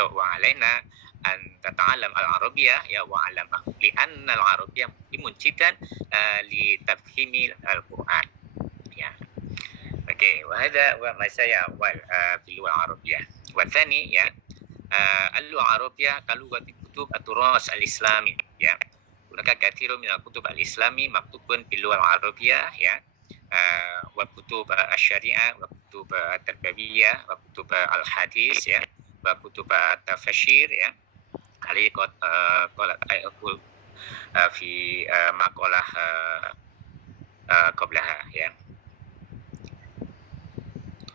وعلينا أن تتعلم العربية وعلمه لأن العربية مهم جدا لتفهيم القرآن Oke, وهذا مزايا في اللغة العربية والثاني اللغة العربية كلغة كتب التراث الإسلامي هناك كثير من الكتب الإسلامي مكتوب باللغة العربية وكتب الشريعة وكتب التربوية وكتب الحديث وكتب التفسير هذه قالت أقول في مقالة قبلها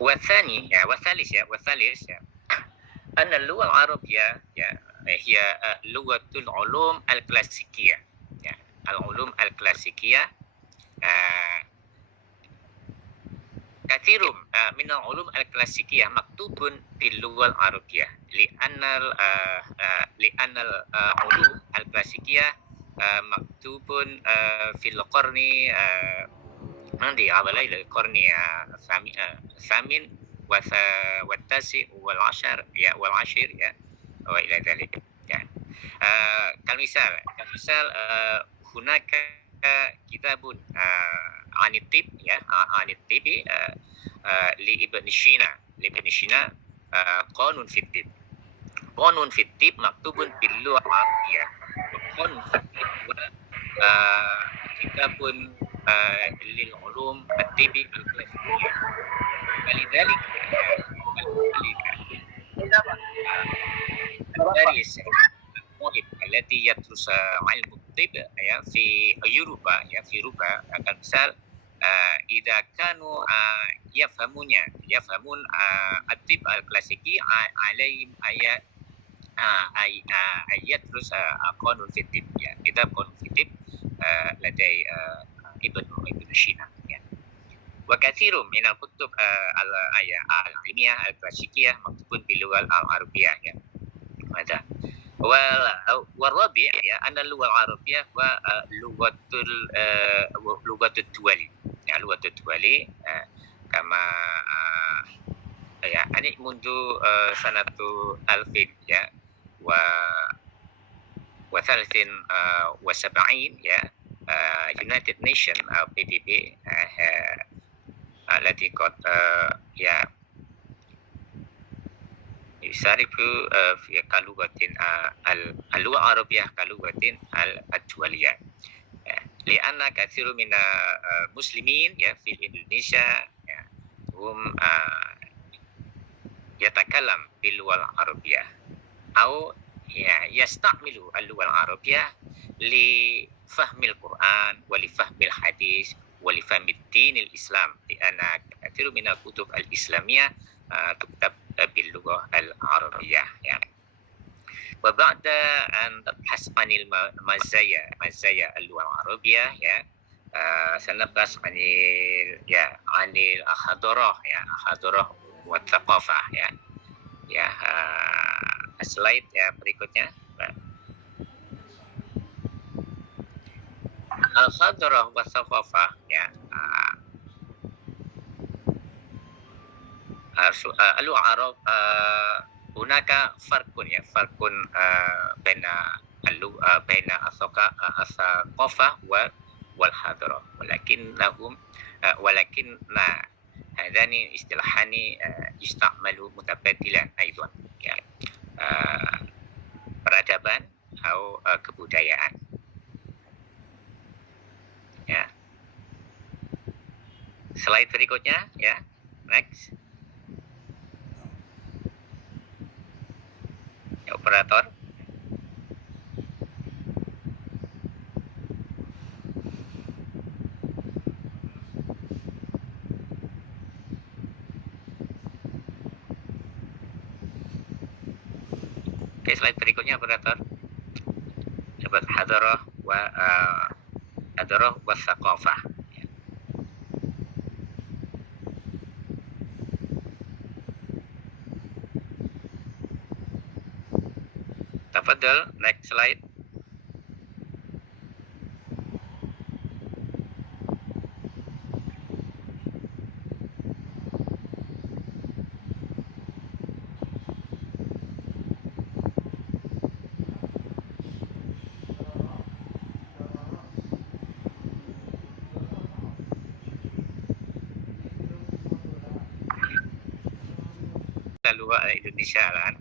والثالث أن اللغة العربية هي لغة العلوم الكلاسيكية العلوم الكلاسيكية كثير من العلوم الكلاسيكية مكتوب باللغة العربية لأن العلوم الكلاسيكية مكتوب في القرن أوائل القرن الثامن والتاسع والعاشر وإلى ذلك كمثال هناك كتاب عن الطب لابن سينا لابن سينا قانون في الطب. قانون في الطب مكتوب باللغة العربية. قانون في الطب هو كتاب للعلوم الطبي الكلاسيكية. فلذلك المدارس المواد التي يدرس علم الطب في أوروبا في أوروبا كمثال إذا كانوا يفهمون الطب الكلاسيكي عليهم يدرس قانون في الطب كتاب قانون في الطب لدي ابن سينا. وكثير من الكتب العلمية الكلاسيكية مكتوب باللغة العربية هذا. والرابع أن اللغة العربية هو لغة الدولي لغة الدولي كما يعني منذ سنة 2000 و73 United Nation PBB التي قد يشارك في كلغة اللغة العربية كلغة الدولية لأن كثير من المسلمين في إندونيسيا هم يتكلم باللغة العربية أو يستعمل اللغة العربية لفهم القرآن ولفهم الحديث ولفهم الدين الإسلام لأن كثير من الكتب الإسلامية تكتب باللغة العربية وبعد أن نبحث عن مزايا اللغة العربية سنبحث عن الحضارة والثقافة slide berikutnya. Al-Hadrah wa Thaqafah al-Arab hunaka farqun baina al-thaqafah wal hadrah walakinna hadani istilahani yusta'malu mutabadilan aidan peradaban atau kebudayaan slide berikutnya next operator. Oke, slide berikutnya operator. Dapat hadrah wa thaqafah. Tafadhal, next slide. Luar Indonesia kan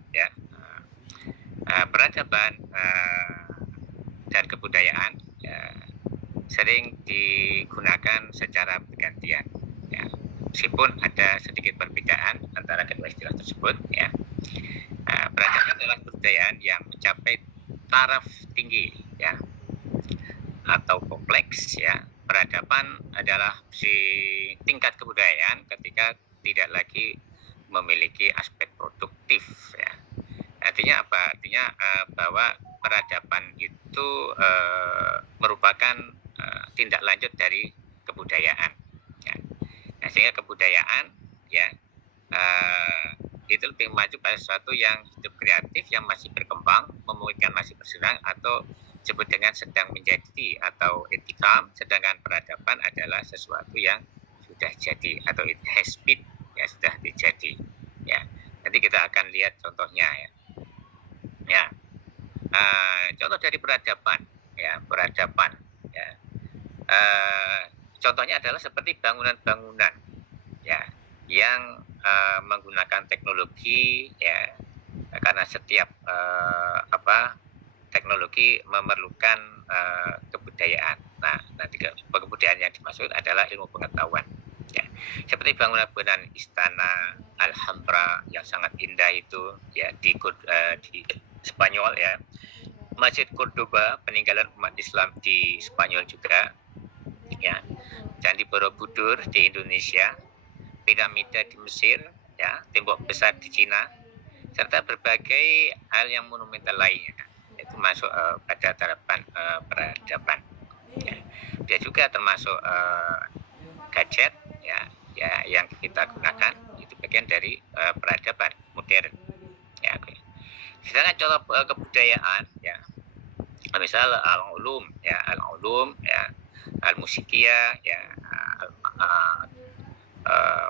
peradaban dan kebudayaan sering digunakan secara bergantian meskipun ada sedikit perbedaan antara kedua istilah tersebut peradaban adalah kebudayaan yang mencapai taraf tinggi atau kompleks peradaban adalah tingkat kebudayaan ketika tidak lagi memiliki aspek produktif Artinya apa? Artinya bahwa peradaban itu merupakan tindak lanjut dari kebudayaan Nah, sehingga kebudayaan itu lebih maju pada sesuatu yang hidup kreatif, yang masih berkembang, memungkinkan masih berserang atau disebut dengan sedang menjadi atau itikam, sedangkan peradaban adalah sesuatu yang sudah jadi atau it has been sudah dijadi nanti kita akan lihat contohnya contoh dari peradaban contohnya adalah seperti bangunan-bangunan yang menggunakan teknologi ya, karena setiap teknologi memerlukan kebudayaan. Nah, nanti kebudayaan yang dimaksud adalah ilmu pengetahuan. Ya. Seperti bangunan-bangunan istana Alhambra yang sangat indah itu ya di Spanyol ya. Masjid Cordoba peninggalan umat Islam di Spanyol juga ya. Candi Borobudur di Indonesia, piramida di Mesir ya, tembok besar di Cina, serta berbagai hal yang monumental lainnya. Itu masuk pada terapan peradaban. Ya. Dia juga termasuk gadget ya yang kita gunakan, itu bagian dari peradaban modern. Ya. Sedangkan contoh kebudayaan ya, misal al-ulum ya, al-musikiyah ya,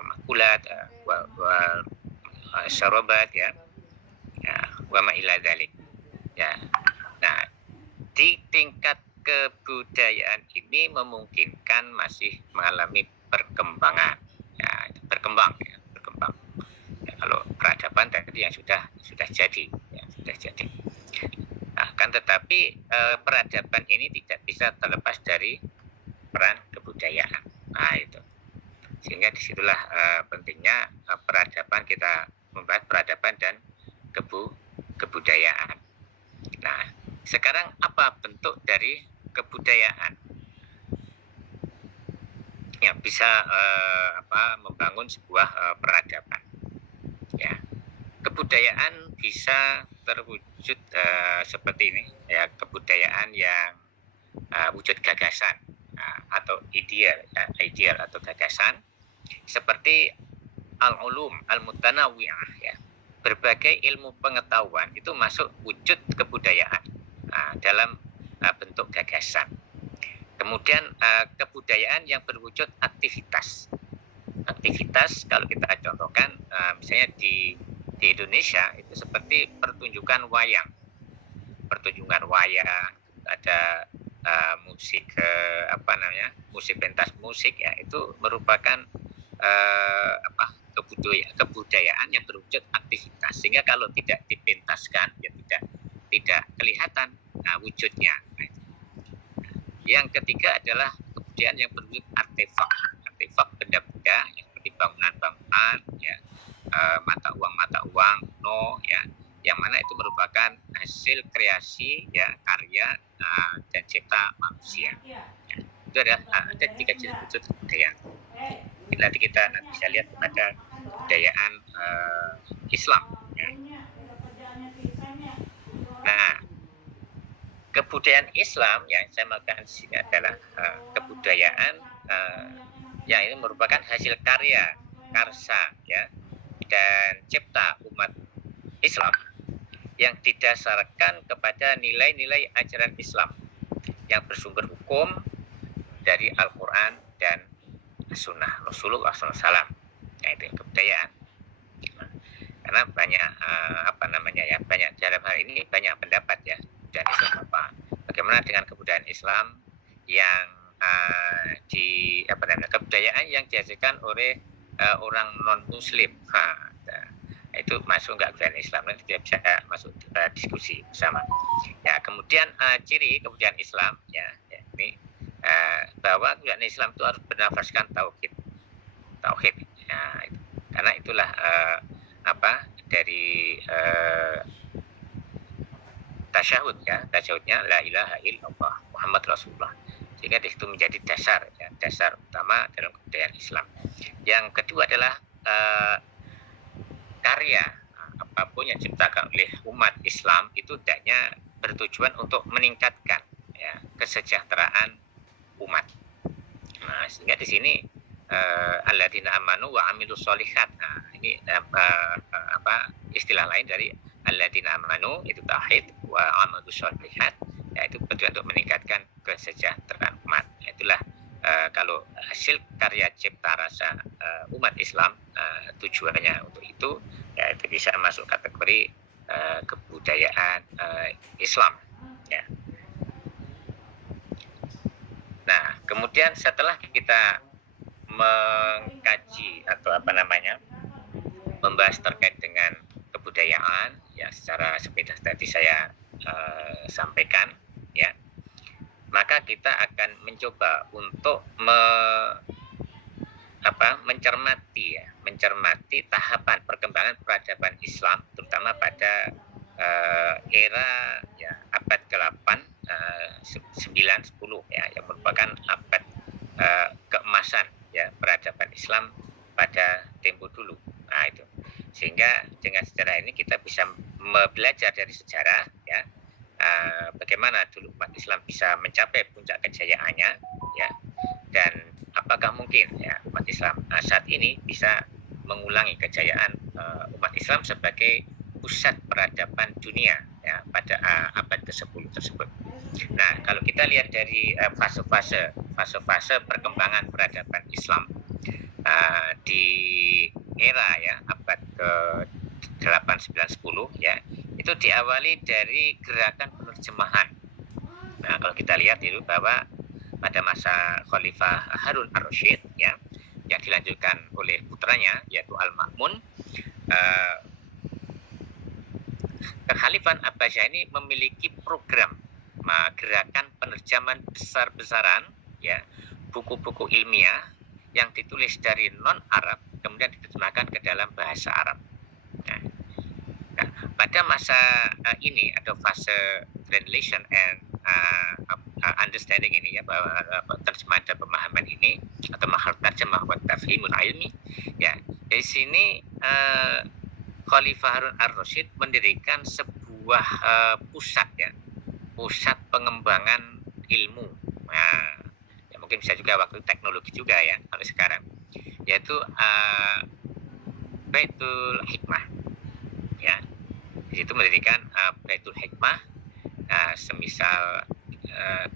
makulat wal syarabat ya, wa ma ila dzalik ya. Nah, di tingkat kebudayaan ini memungkinkan masih mengalami perkembangan ya, berkembang. Ya. Kalau peradaban tadi yang sudah jadi ya, sudah jadi. Nah, kan tetapi peradaban ini tidak bisa terlepas dari peran kebudayaan. Nah, itu. Sehingga disitulah pentingnya peradaban, kita membahas peradaban dan kebudayaan. Nah, sekarang apa bentuk dari kebudayaan yang bisa membangun sebuah peradaban? Ya, kebudayaan bisa terwujud seperti ini ya, kebudayaan yang wujud gagasan atau ideal atau gagasan seperti al-ulum al-mutanawwi'ah ya, berbagai ilmu pengetahuan itu masuk wujud kebudayaan dalam bentuk gagasan. Kemudian kebudayaan yang berwujud aktivitas kalau kita contohkan misalnya di Indonesia itu seperti pertunjukan wayang, ada musik musik pentas musik ya, itu merupakan kebudayaan yang berwujud aktivitas, sehingga kalau tidak dipentaskan ya tidak kelihatan wujudnya. Yang ketiga adalah kebudayaan yang berwujud artefak benda-benda ya, seperti bangunan ya, mata uang ya, yang mana itu merupakan hasil kreasi ya, karya dan cipta manusia ya. Itu ada 3 jenis wujud kebudayaan. Nanti kita bisa lihat pada kebudayaan Islam ya. Nah, kebudayaan Islam yang saya maksudkan di sini adalah kebudayaan yang ini merupakan hasil karsa ya, dan cipta umat Islam yang didasarkan kepada nilai-nilai ajaran Islam yang bersumber hukum dari Al-Quran dan Sunnah Rasulullah SAW. Itu kebudayaan. Karena banyak banyak dalam hal ini banyak pendapat ya, dan Islam apa? Bagaimana dengan kebudayaan Islam yang kebudayaan yang dihasilkan oleh orang non Muslim? Itu masuk nggak kebudayaan Islam? Nanti kita bisa masuk diskusi bersama. Ya, kemudian ciri kebudayaan Islam ya ini bahwa kebudayaan Islam itu harus bernafaskan tauhid ya, itu. Karena itulah dari tasyahudnya la ilaha illallah Muhammad Rasulullah, sehingga di situ menjadi dasar utama dalam kebudayaan Islam. Yang kedua adalah karya apapun yang diciptakan oleh umat Islam itu hendaknya bertujuan untuk meningkatkan ya, kesejahteraan umat. Nah, sehingga di sini alladzina amanu wa amilus sholihat. Nah, ini istilah lain dari alladzina amanu itu tauhid, wa amilus sholihat yaitu bertujuan untuk meningkatkan kesejahteraan umat. Itulah kalau hasil karya cipta rasa umat Islam tujuannya untuk itu ya, itu bisa masuk kategori kebudayaan Islam ya. Nah, kemudian setelah kita mengkaji atau membahas terkait dengan kebudayaan ya secara sepintas tadi saya sampaikan ya, maka kita akan mencoba untuk mencermati tahapan perkembangan peradaban Islam terutama pada era ya abad ke-8, 9, 10 ya, yang merupakan abad keemasan ya peradaban Islam pada tempo dulu. Nah itu, sehingga dengan sejarah ini kita bisa belajar dari sejarah ya, bagaimana dulu umat Islam bisa mencapai puncak kejayaannya ya, dan apakah mungkin ya umat Islam saat ini bisa mengulangi kejayaan umat Islam sebagai pusat peradaban dunia ya pada abad ke-10 tersebut. Nah, kalau kita lihat dari fase-fase perkembangan peradaban Islam di era ya abad ke-8, 9, 10 ya, itu diawali dari gerakan penerjemahan. Nah, kalau kita lihat itu bahwa pada masa Khalifah Harun ar-Rasyid ya, yang dilanjutkan oleh putranya yaitu Al-Ma'mun, Kekhalifahan Abbasiyah ini memiliki program gerakan penerjemahan besar-besaran ya, buku-buku ilmiah yang ditulis dari non-Arab kemudian diterjemahkan ke dalam bahasa Arab. Nah, pada masa ini atau fase translation and understanding ini ya, bahwa terjemahan dan pemahaman ini atau mahal terjemah wa tafhimul ilmi ya, dari sini Khalifah Harun ar-Rasyid mendirikan sebuah pusat ya, pusat pengembangan ilmu. Nah, ya mungkin bisa juga waktu teknologi juga ya kalau sekarang, yaitu Baitul Hikmah ya. Di situ mendirikan Baitul Hikmah, semisal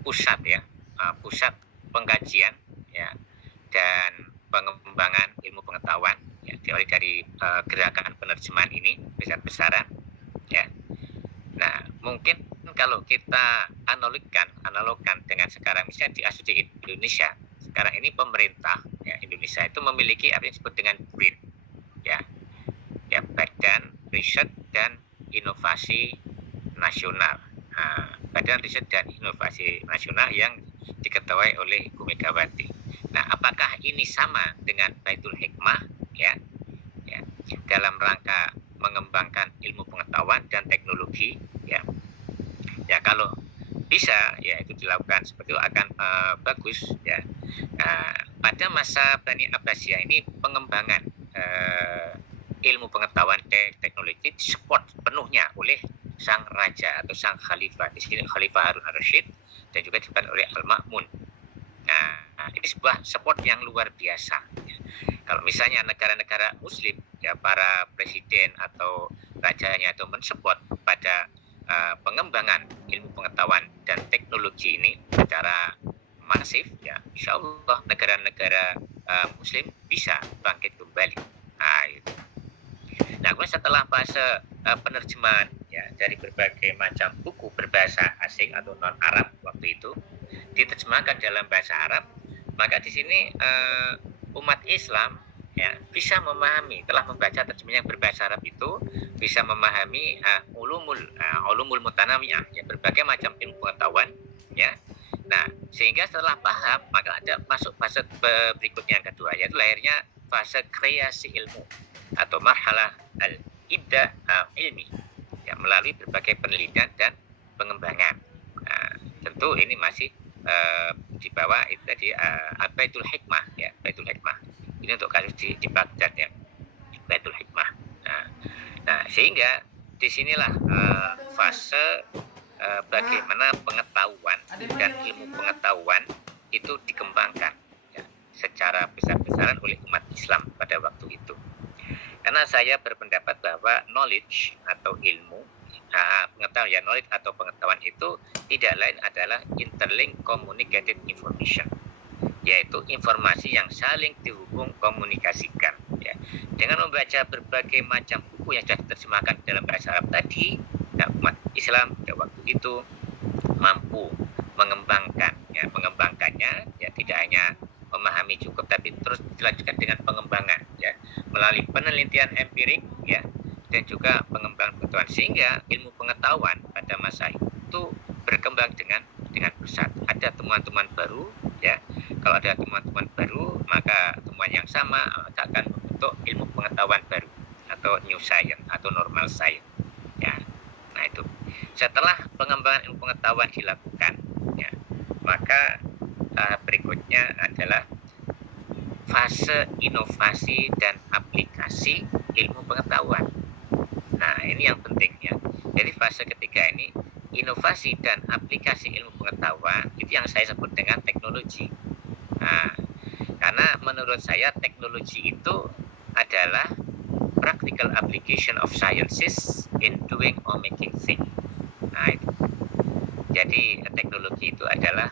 pusat ya, pusat pengkajian ya dan pengembangan ilmu pengetahuan ya, diawali dari gerakan penerjemahan ini besar-besaran ya. Nah, mungkin kalau kita analogkan dengan sekarang, misalnya di ASUD Indonesia sekarang ini, pemerintah ya, Indonesia itu memiliki apa yang disebut dengan BRIN ya, Badan Riset dan Inovasi Nasional. Badan Riset dan Inovasi Nasional yang diketuai oleh Ibu Megawati. Nah, apakah ini sama dengan Baitul Hikmah ya dalam rangka mengembangkan ilmu pengetahuan dan teknologi ya? Ya kalau bisa ya itu dilakukan seperti itu akan bagus ya. Pada masa Bani Abbasiyah ini pengembangan ilmu pengetahuan teknologi disupport penuhnya oleh sang raja atau sang khalifah, di sini Khalifah Harun ar-Rasyid, dan juga dibantu oleh Al-Ma'mun. Nah, ini sebuah support yang luar biasa. Kalau misalnya negara-negara Muslim, ya para presiden atau rajanya itu mensupport pada pengembangan ilmu pengetahuan dan teknologi ini secara masif, ya insya Allah negara-negara Muslim bisa bangkit kembali. Nah, itu. Nah, kemudian setelah fase penerjemahan ya dari berbagai macam buku berbahasa asing atau non Arab waktu itu diterjemahkan dalam bahasa Arab, maka di sini umat Islam ya bisa memahami, telah membaca terjemahan yang berbahasa Arab itu bisa memahami ulumul mutanawiyah ya, berbagai macam ilmu pengetahuan ya. Nah, sehingga setelah paham maka ada masuk fase berikutnya yang kedua, yaitu lahirnya fase kreasi ilmu atau marhalah al-ibda ilmi ya, melalui berbagai penelitian dan pengembangan. Nah, tentu ini masih di bawah itu tadi Baitul Hikmah ya, Baitul Hikmah. Ini untuk kasus di Baghdad ya, Baitul Hikmah. Nah, sehingga disinilah fase bagaimana pengetahuan dan ilmu pengetahuan itu dikembangkan ya, secara besar-besaran oleh umat Islam pada waktu itu. Karena saya berpendapat bahwa knowledge atau ilmu pengetahuan ya, knowledge atau pengetahuan itu tidak lain adalah interlinked communicated information, yaitu informasi yang saling dihubung komunikasikan ya. Dengan membaca berbagai macam buku yang sudah diterjemahkan dalam bahasa Arab tadi ya, umat Islam pada waktu itu mampu mengembangkannya ya, tidak hanya memahami cukup tapi terus dilanjutkan dengan pengembangan ya, melalui penelitian penelitian empirik ya, dan juga pengembangan pengetahuan, sehingga ilmu pengetahuan pada masa itu berkembang dengan pesat. Ada temuan-temuan baru ya. Kalau ada temuan-temuan baru, maka temuan yang sama akan membentuk ilmu pengetahuan baru atau new science atau normal science ya. Nah, itu setelah pengembangan ilmu pengetahuan dilakukan ya, maka tahap berikutnya adalah fase inovasi dan aplikasi ilmu pengetahuan. Nah, ini yang penting ya. Jadi fase ketiga ini, inovasi dan aplikasi ilmu pengetahuan, itu yang saya sebut dengan teknologi. Nah, karena menurut saya teknologi itu adalah practical application of sciences in doing or making things. Nah, itu. Jadi teknologi itu adalah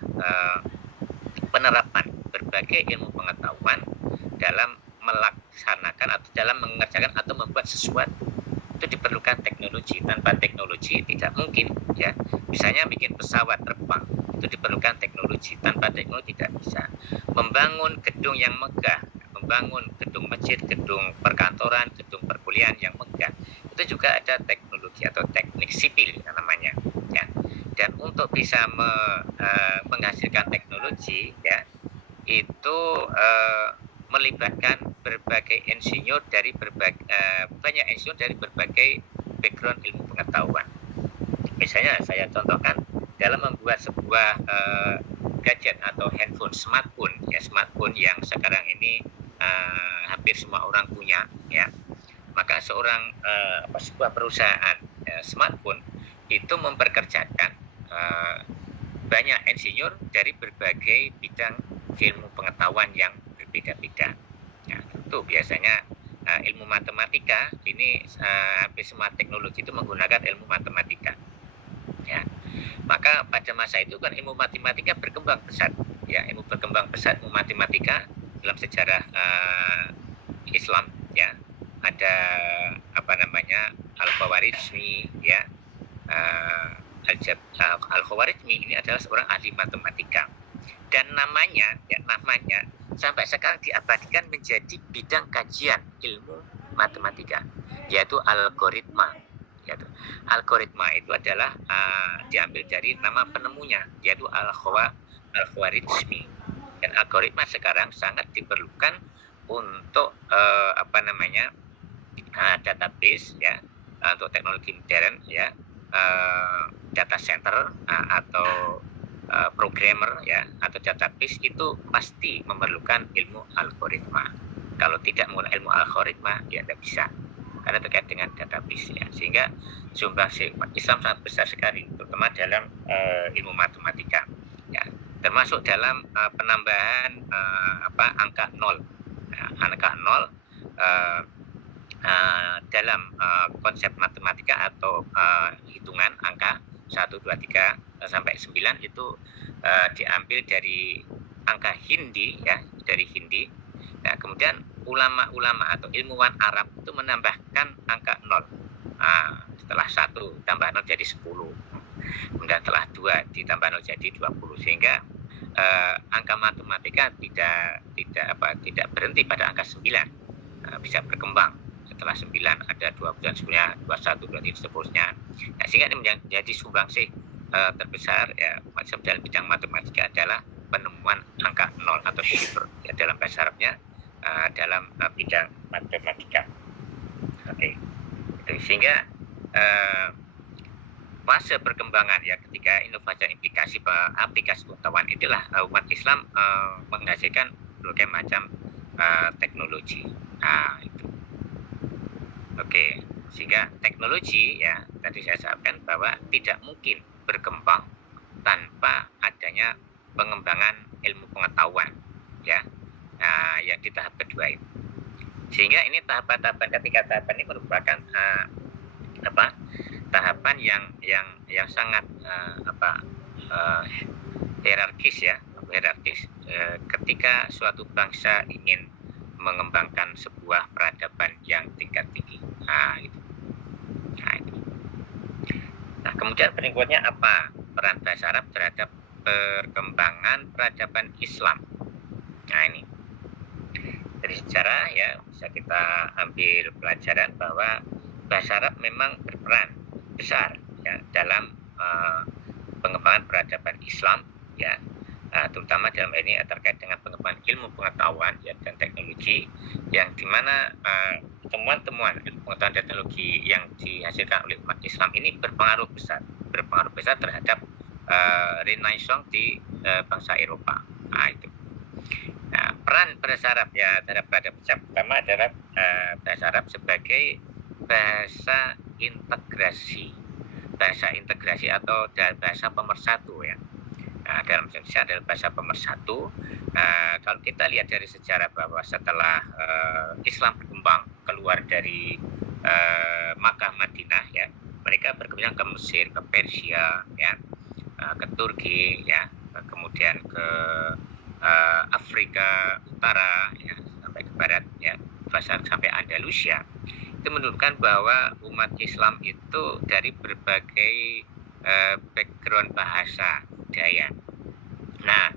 penerapan berbagai ilmu pengetahuan dalam melaksanakan atau dalam mengerjakan atau membuat sesuatu. Itu diperlukan teknologi. Tanpa teknologi tidak mungkin ya. Misalnya bikin pesawat terbang, itu diperlukan teknologi. Tanpa teknologi tidak bisa. Membangun gedung yang megah, membangun gedung masjid, gedung perkantoran, gedung perkuliahan yang megah, itu juga ada teknologi atau teknik sipil namanya ya. Dan untuk bisa menghasilkan teknologi ya, itu melibatkan berbagai insinyur dari banyak insinyur dari berbagai background ilmu pengetahuan. Misalnya saya contohkan dalam membuat sebuah gadget atau handphone, smartphone ya, smartphone yang sekarang ini hampir semua orang punya ya. Maka sebuah perusahaan smartphone itu memperkerjakan banyak insinyur dari berbagai bidang ilmu pengetahuan yang berbeda-beda. Ya, tentu biasanya ilmu matematika ini hampir semua teknologi itu menggunakan ilmu matematika. Ya, maka pada masa itu kan ilmu matematika berkembang pesat. Ya, ilmu berkembang pesat, ilmu matematika dalam sejarah Islam. Ya, ada Al-Khawarizmi. Ya, Al-Khawarizmi ini adalah seorang ahli matematika. Dan namanya sampai sekarang diabadikan menjadi bidang kajian ilmu matematika, yaitu algoritma. Algoritma itu adalah diambil dari nama penemunya, yaitu Al-Khawarizmi. Dan algoritma sekarang sangat diperlukan untuk database ya, untuk teknologi modern ya, data center atau programmer ya, atau database itu pasti memerlukan ilmu algoritma. Kalau tidak menggunakan ilmu algoritma ya tidak bisa, karena terkait dengan database ya. Sehingga sumbangsi Islam sangat besar sekali, terutama dalam ilmu matematika ya, termasuk dalam penambahan angka 0 ya, angka 0 dalam konsep matematika atau hitungan angka 1, 2, 3 sampai 9 itu diambil dari angka Hindi ya, dari Hindi. Nah, kemudian ulama-ulama atau ilmuwan Arab itu menambahkan angka 0. Setelah 1 tambah 0 jadi 10. Kemudian setelah 2 ditambah 0 jadi 20, sehingga angka matematika tidak berhenti pada angka 9. Bisa berkembang. Setelah 9 ada 20 dan sebenarnya 21, 23 seterusnya. Nah, sehingga ini menjadi sumbangsih terbesar ya macam dalam bidang matematika adalah penemuan angka 0 atau shifr ya, dalam bahasa Arabnya dalam bidang matematika. Oke. Sehingga fase perkembangan ya, ketika inovasi dan aplikasi pengetahuan itulah umat Islam menghasilkan berbagai macam teknologi. Nah, itu. Oke, sehingga teknologi ya tadi saya sampaikan bahwa tidak mungkin berkembang tanpa adanya pengembangan ilmu pengetahuan ya, yang di tahap kedua itu. Sehingga ini tahapan-tahapan, ketika tahapan ini merupakan tahapan yang sangat hierarkis ya, ketika suatu bangsa ingin mengembangkan sebuah peradaban yang tingkat tinggi. Nah, kemudian berikutnya apa peran bahasa Arab terhadap perkembangan peradaban Islam? Nah, ini. Jadi sejarah ya bisa kita ambil pelajaran bahwa bahasa Arab memang berperan besar ya dalam pengembangan peradaban Islam ya, terutama dalam ini terkait dengan pengembangan ilmu pengetahuan ya, dan teknologi, yang dimana temuan-temuan ilmu pengetahuan dan teknologi yang dihasilkan oleh umat Islam ini berpengaruh besar terhadap Renaissance di bangsa Eropa. Nah, itu. Nah, peran bahasa Arab ya terhadap peradaban Islam pertama adalah bahasa Arab sebagai bahasa integrasi atau bahasa pemersatu ya. Nah, dalam Indonesia adalah bahasa pemersatu. Kalau kita lihat dari sejarah bahwa setelah Islam berkembang keluar dari Makkah Madinah ya, mereka berkembang ke Mesir, ke Persia ya, ke Turki ya, kemudian ke Afrika Utara ya, sampai ke barat ya, sampai Andalusia. Itu menunjukkan bahwa umat Islam itu dari berbagai background bahasa budaya. Nah,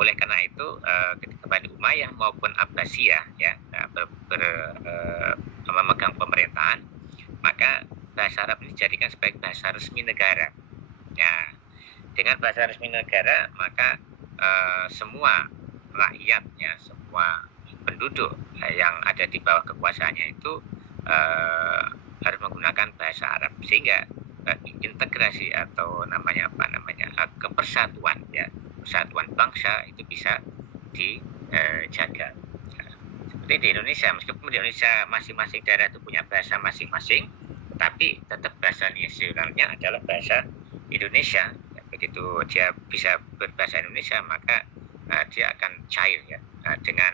oleh karena itu ketika Bani Umayyah maupun Abbasiyah ya memegang pemerintahan, maka bahasa Arab ini dijadikan sebagai bahasa resmi negara. Ya, dengan bahasa resmi negara maka semua rakyatnya, semua penduduk yang ada di bawah kekuasaannya itu harus menggunakan bahasa Arab, sehingga integrasi atau kepersatuan ya, persatuan bangsa itu bisa dijaga. Seperti di Indonesia, meskipun di Indonesia masing-masing daerah itu punya bahasa masing-masing, tapi tetap bahasa nasionalnya adalah bahasa Indonesia. Ya, begitu dia bisa berbahasa Indonesia, maka dia akan cair ya dengan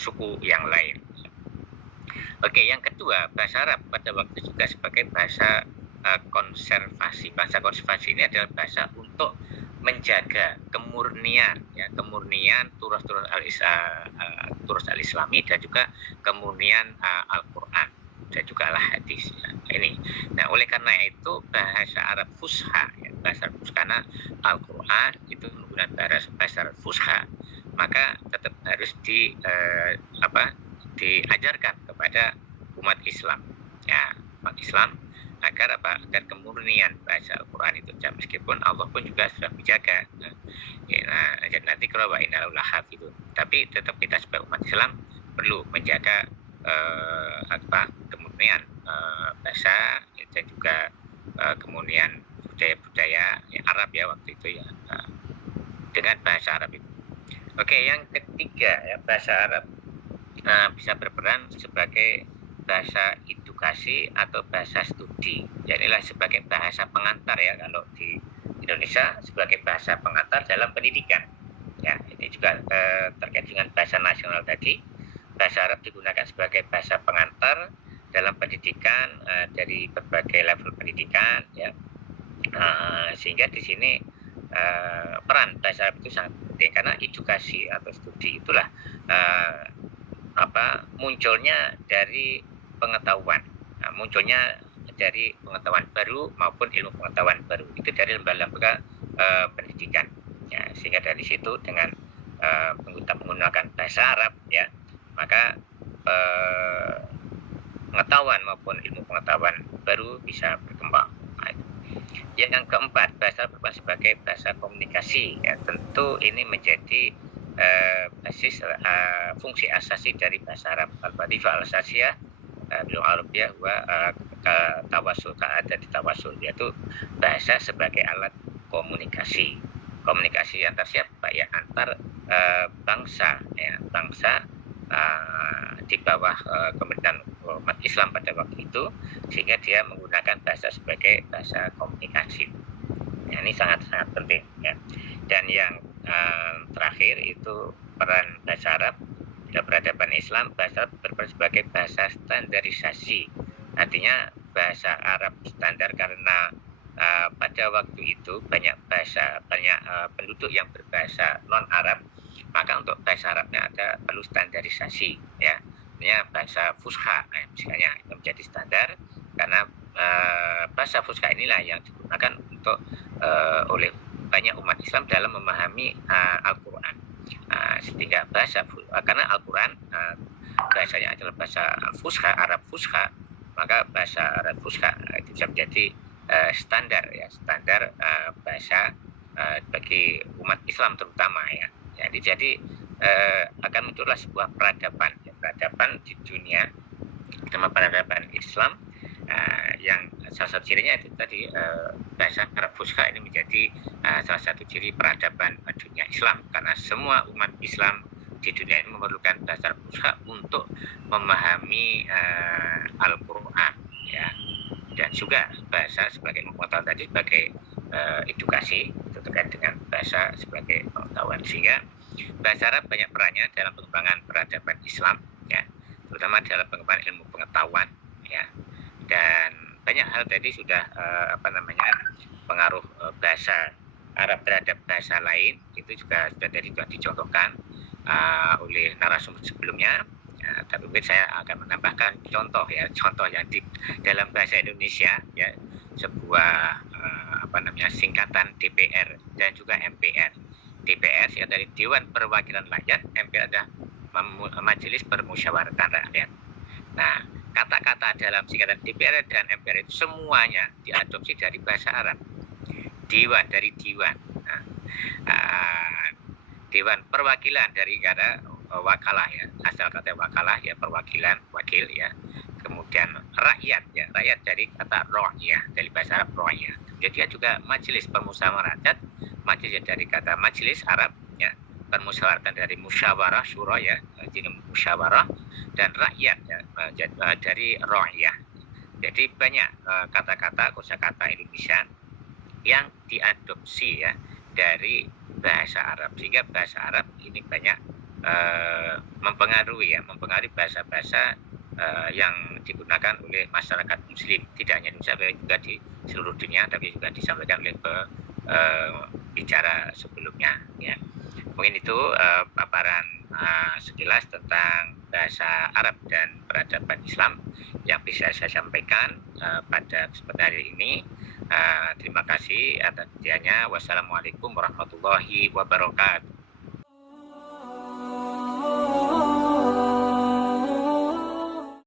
suku yang lain. Oke, yang kedua, bahasa Arab pada waktu juga sebagai bahasa konservasi. Bahasa konservasi ini adalah bahasa untuk menjaga kemurnian turus al-Islami dan juga kemurnian Al-Quran dan juga al-Hadis ya. Ini. Nah, oleh karena itu bahasa Arab Fusha ya, bahasa Arab Fusha, karena Al-Quran itu menggunakan bahasa Arab Fusha, maka tetap harus diajarkan kepada umat Islam ya, umat Islam agar kemurnian bahasa Al-Quran itu, meskipun Allah pun juga sudah menjaga nanti kalau wa inna lahu lahafidun, tapi tetap kita sebagai umat Islam perlu menjaga kemurnian bahasa dan juga kemurnian budaya-budaya Arab ya waktu itu ya, dengan bahasa Arab itu. Oke, yang ketiga ya, bahasa Arab bisa berperan sebagai bahasa edukasi atau bahasa studi. Ya, inilah sebagai bahasa pengantar ya kalau di Indonesia, sebagai bahasa pengantar dalam pendidikan. Ya, ini juga terkait dengan bahasa nasional tadi. Bahasa Arab digunakan sebagai bahasa pengantar dalam pendidikan dari berbagai level pendidikan ya. Sehingga di sini peran bahasa Arab itu sangat penting, karena edukasi atau studi itulah munculnya dari pengetahuan, munculnya dari pengetahuan baru maupun ilmu pengetahuan baru itu dari lembaga-lembaga pendidikan ya, sehingga dari situ dengan menggunakan bahasa Arab ya, maka pengetahuan maupun ilmu pengetahuan baru bisa berkembang. Yang keempat, bahasa berperan sebagai bahasa komunikasi ya, tentu ini menjadi basis fungsi asasi dari bahasa Arab. Al-Fatihah al-Asasiyah bil Arabiyah wa tawasul, ada di tawasul, yaitu bahasa sebagai alat komunikasi antar siapa ya, antar bangsa ya, bangsa di bawah pemerintahan umat Islam pada waktu itu, sehingga dia menggunakan bahasa sebagai bahasa komunikasi. Ya, ini sangat-sangat penting ya. Dan yang terakhir itu peran bahasa Arab dalam peradaban Islam. Bahasa Arab berperan sebagai bahasa standarisasi, artinya bahasa Arab standar karena pada waktu itu banyak penduduk yang berbahasa non Arab, maka untuk bahasa Arabnya perlu standarisasi ya. Ini bahasa Fusha misalnya itu menjadi standar, karena bahasa Fusha inilah yang digunakan untuk oleh banyak umat Islam dalam memahami Al-Quran. Sehingga karena Al-Quran bahasanya adalah bahasa Fusha, Arab Fusha, maka bahasa Arab Fusha itu bisa menjadi standar bahasa bagi umat Islam terutama ya. Jadi akan muncullah sebuah peradaban di dunia, sama peradaban Islam yang salah satu cirinya itu tadi bahasa Arab Fusha ini menjadi salah satu ciri peradaban dunia Islam, karena semua umat Islam di dunia ini memerlukan bahasa Arab Fusha untuk memahami Al-Quran ya, dan juga bahasa sebagai pengetahuan tadi sebagai edukasi itu terkait dengan bahasa sebagai pengetahuan, sehingga bahasa Arab banyak perannya dalam pengembangan peradaban Islam ya, terutama dalam pengembangan ilmu pengetahuan ya, dan banyak hal tadi sudah pengaruh bahasa Arab terhadap bahasa lain itu juga sudah dicontohkan oleh narasumber sebelumnya. Tapi mungkin saya akan menambahkan contoh yang di dalam bahasa Indonesia ya, sebuah singkatan DPR dan juga MPR. DPR singkatan dari Dewan Perwakilan Rakyat, MPR adalah Majelis Permusyawaratan Rakyat. Nah, kata-kata dalam singkatan DPR dan MPR itu semuanya diadopsi dari bahasa Arab. Dewan dari Dewan. Dewan Perwakilan dari kata wakalah ya, asal kata wakalah ya, perwakilan, wakil ya. Kemudian rakyat ya, rakyat dari kata ro'yah, dari bahasa Arab ro'yah. Jadi dia juga majelis permusyawaratan, majelis dari kata majelis Arab ya, permusyawaratan dari musyawarah syura ya, jadi musyawarah, dan rakyat ya, dari ro'yah. Jadi banyak kata-kata, kosakata Indonesia yang diadopsi ya dari bahasa Arab, sehingga bahasa Arab ini banyak mempengaruhi bahasa-bahasa yang digunakan oleh masyarakat Muslim, tidak hanya Indonesia, juga di seluruh dunia, tapi juga disampaikan oleh bicara sebelumnya. Ya. Mungkin itu paparan sekilas tentang bahasa Arab dan peradaban Islam yang bisa saya sampaikan pada kesempatan hari ini. Terima kasih atas perhatiannya. Wassalamualaikum warahmatullahi wabarakatuh.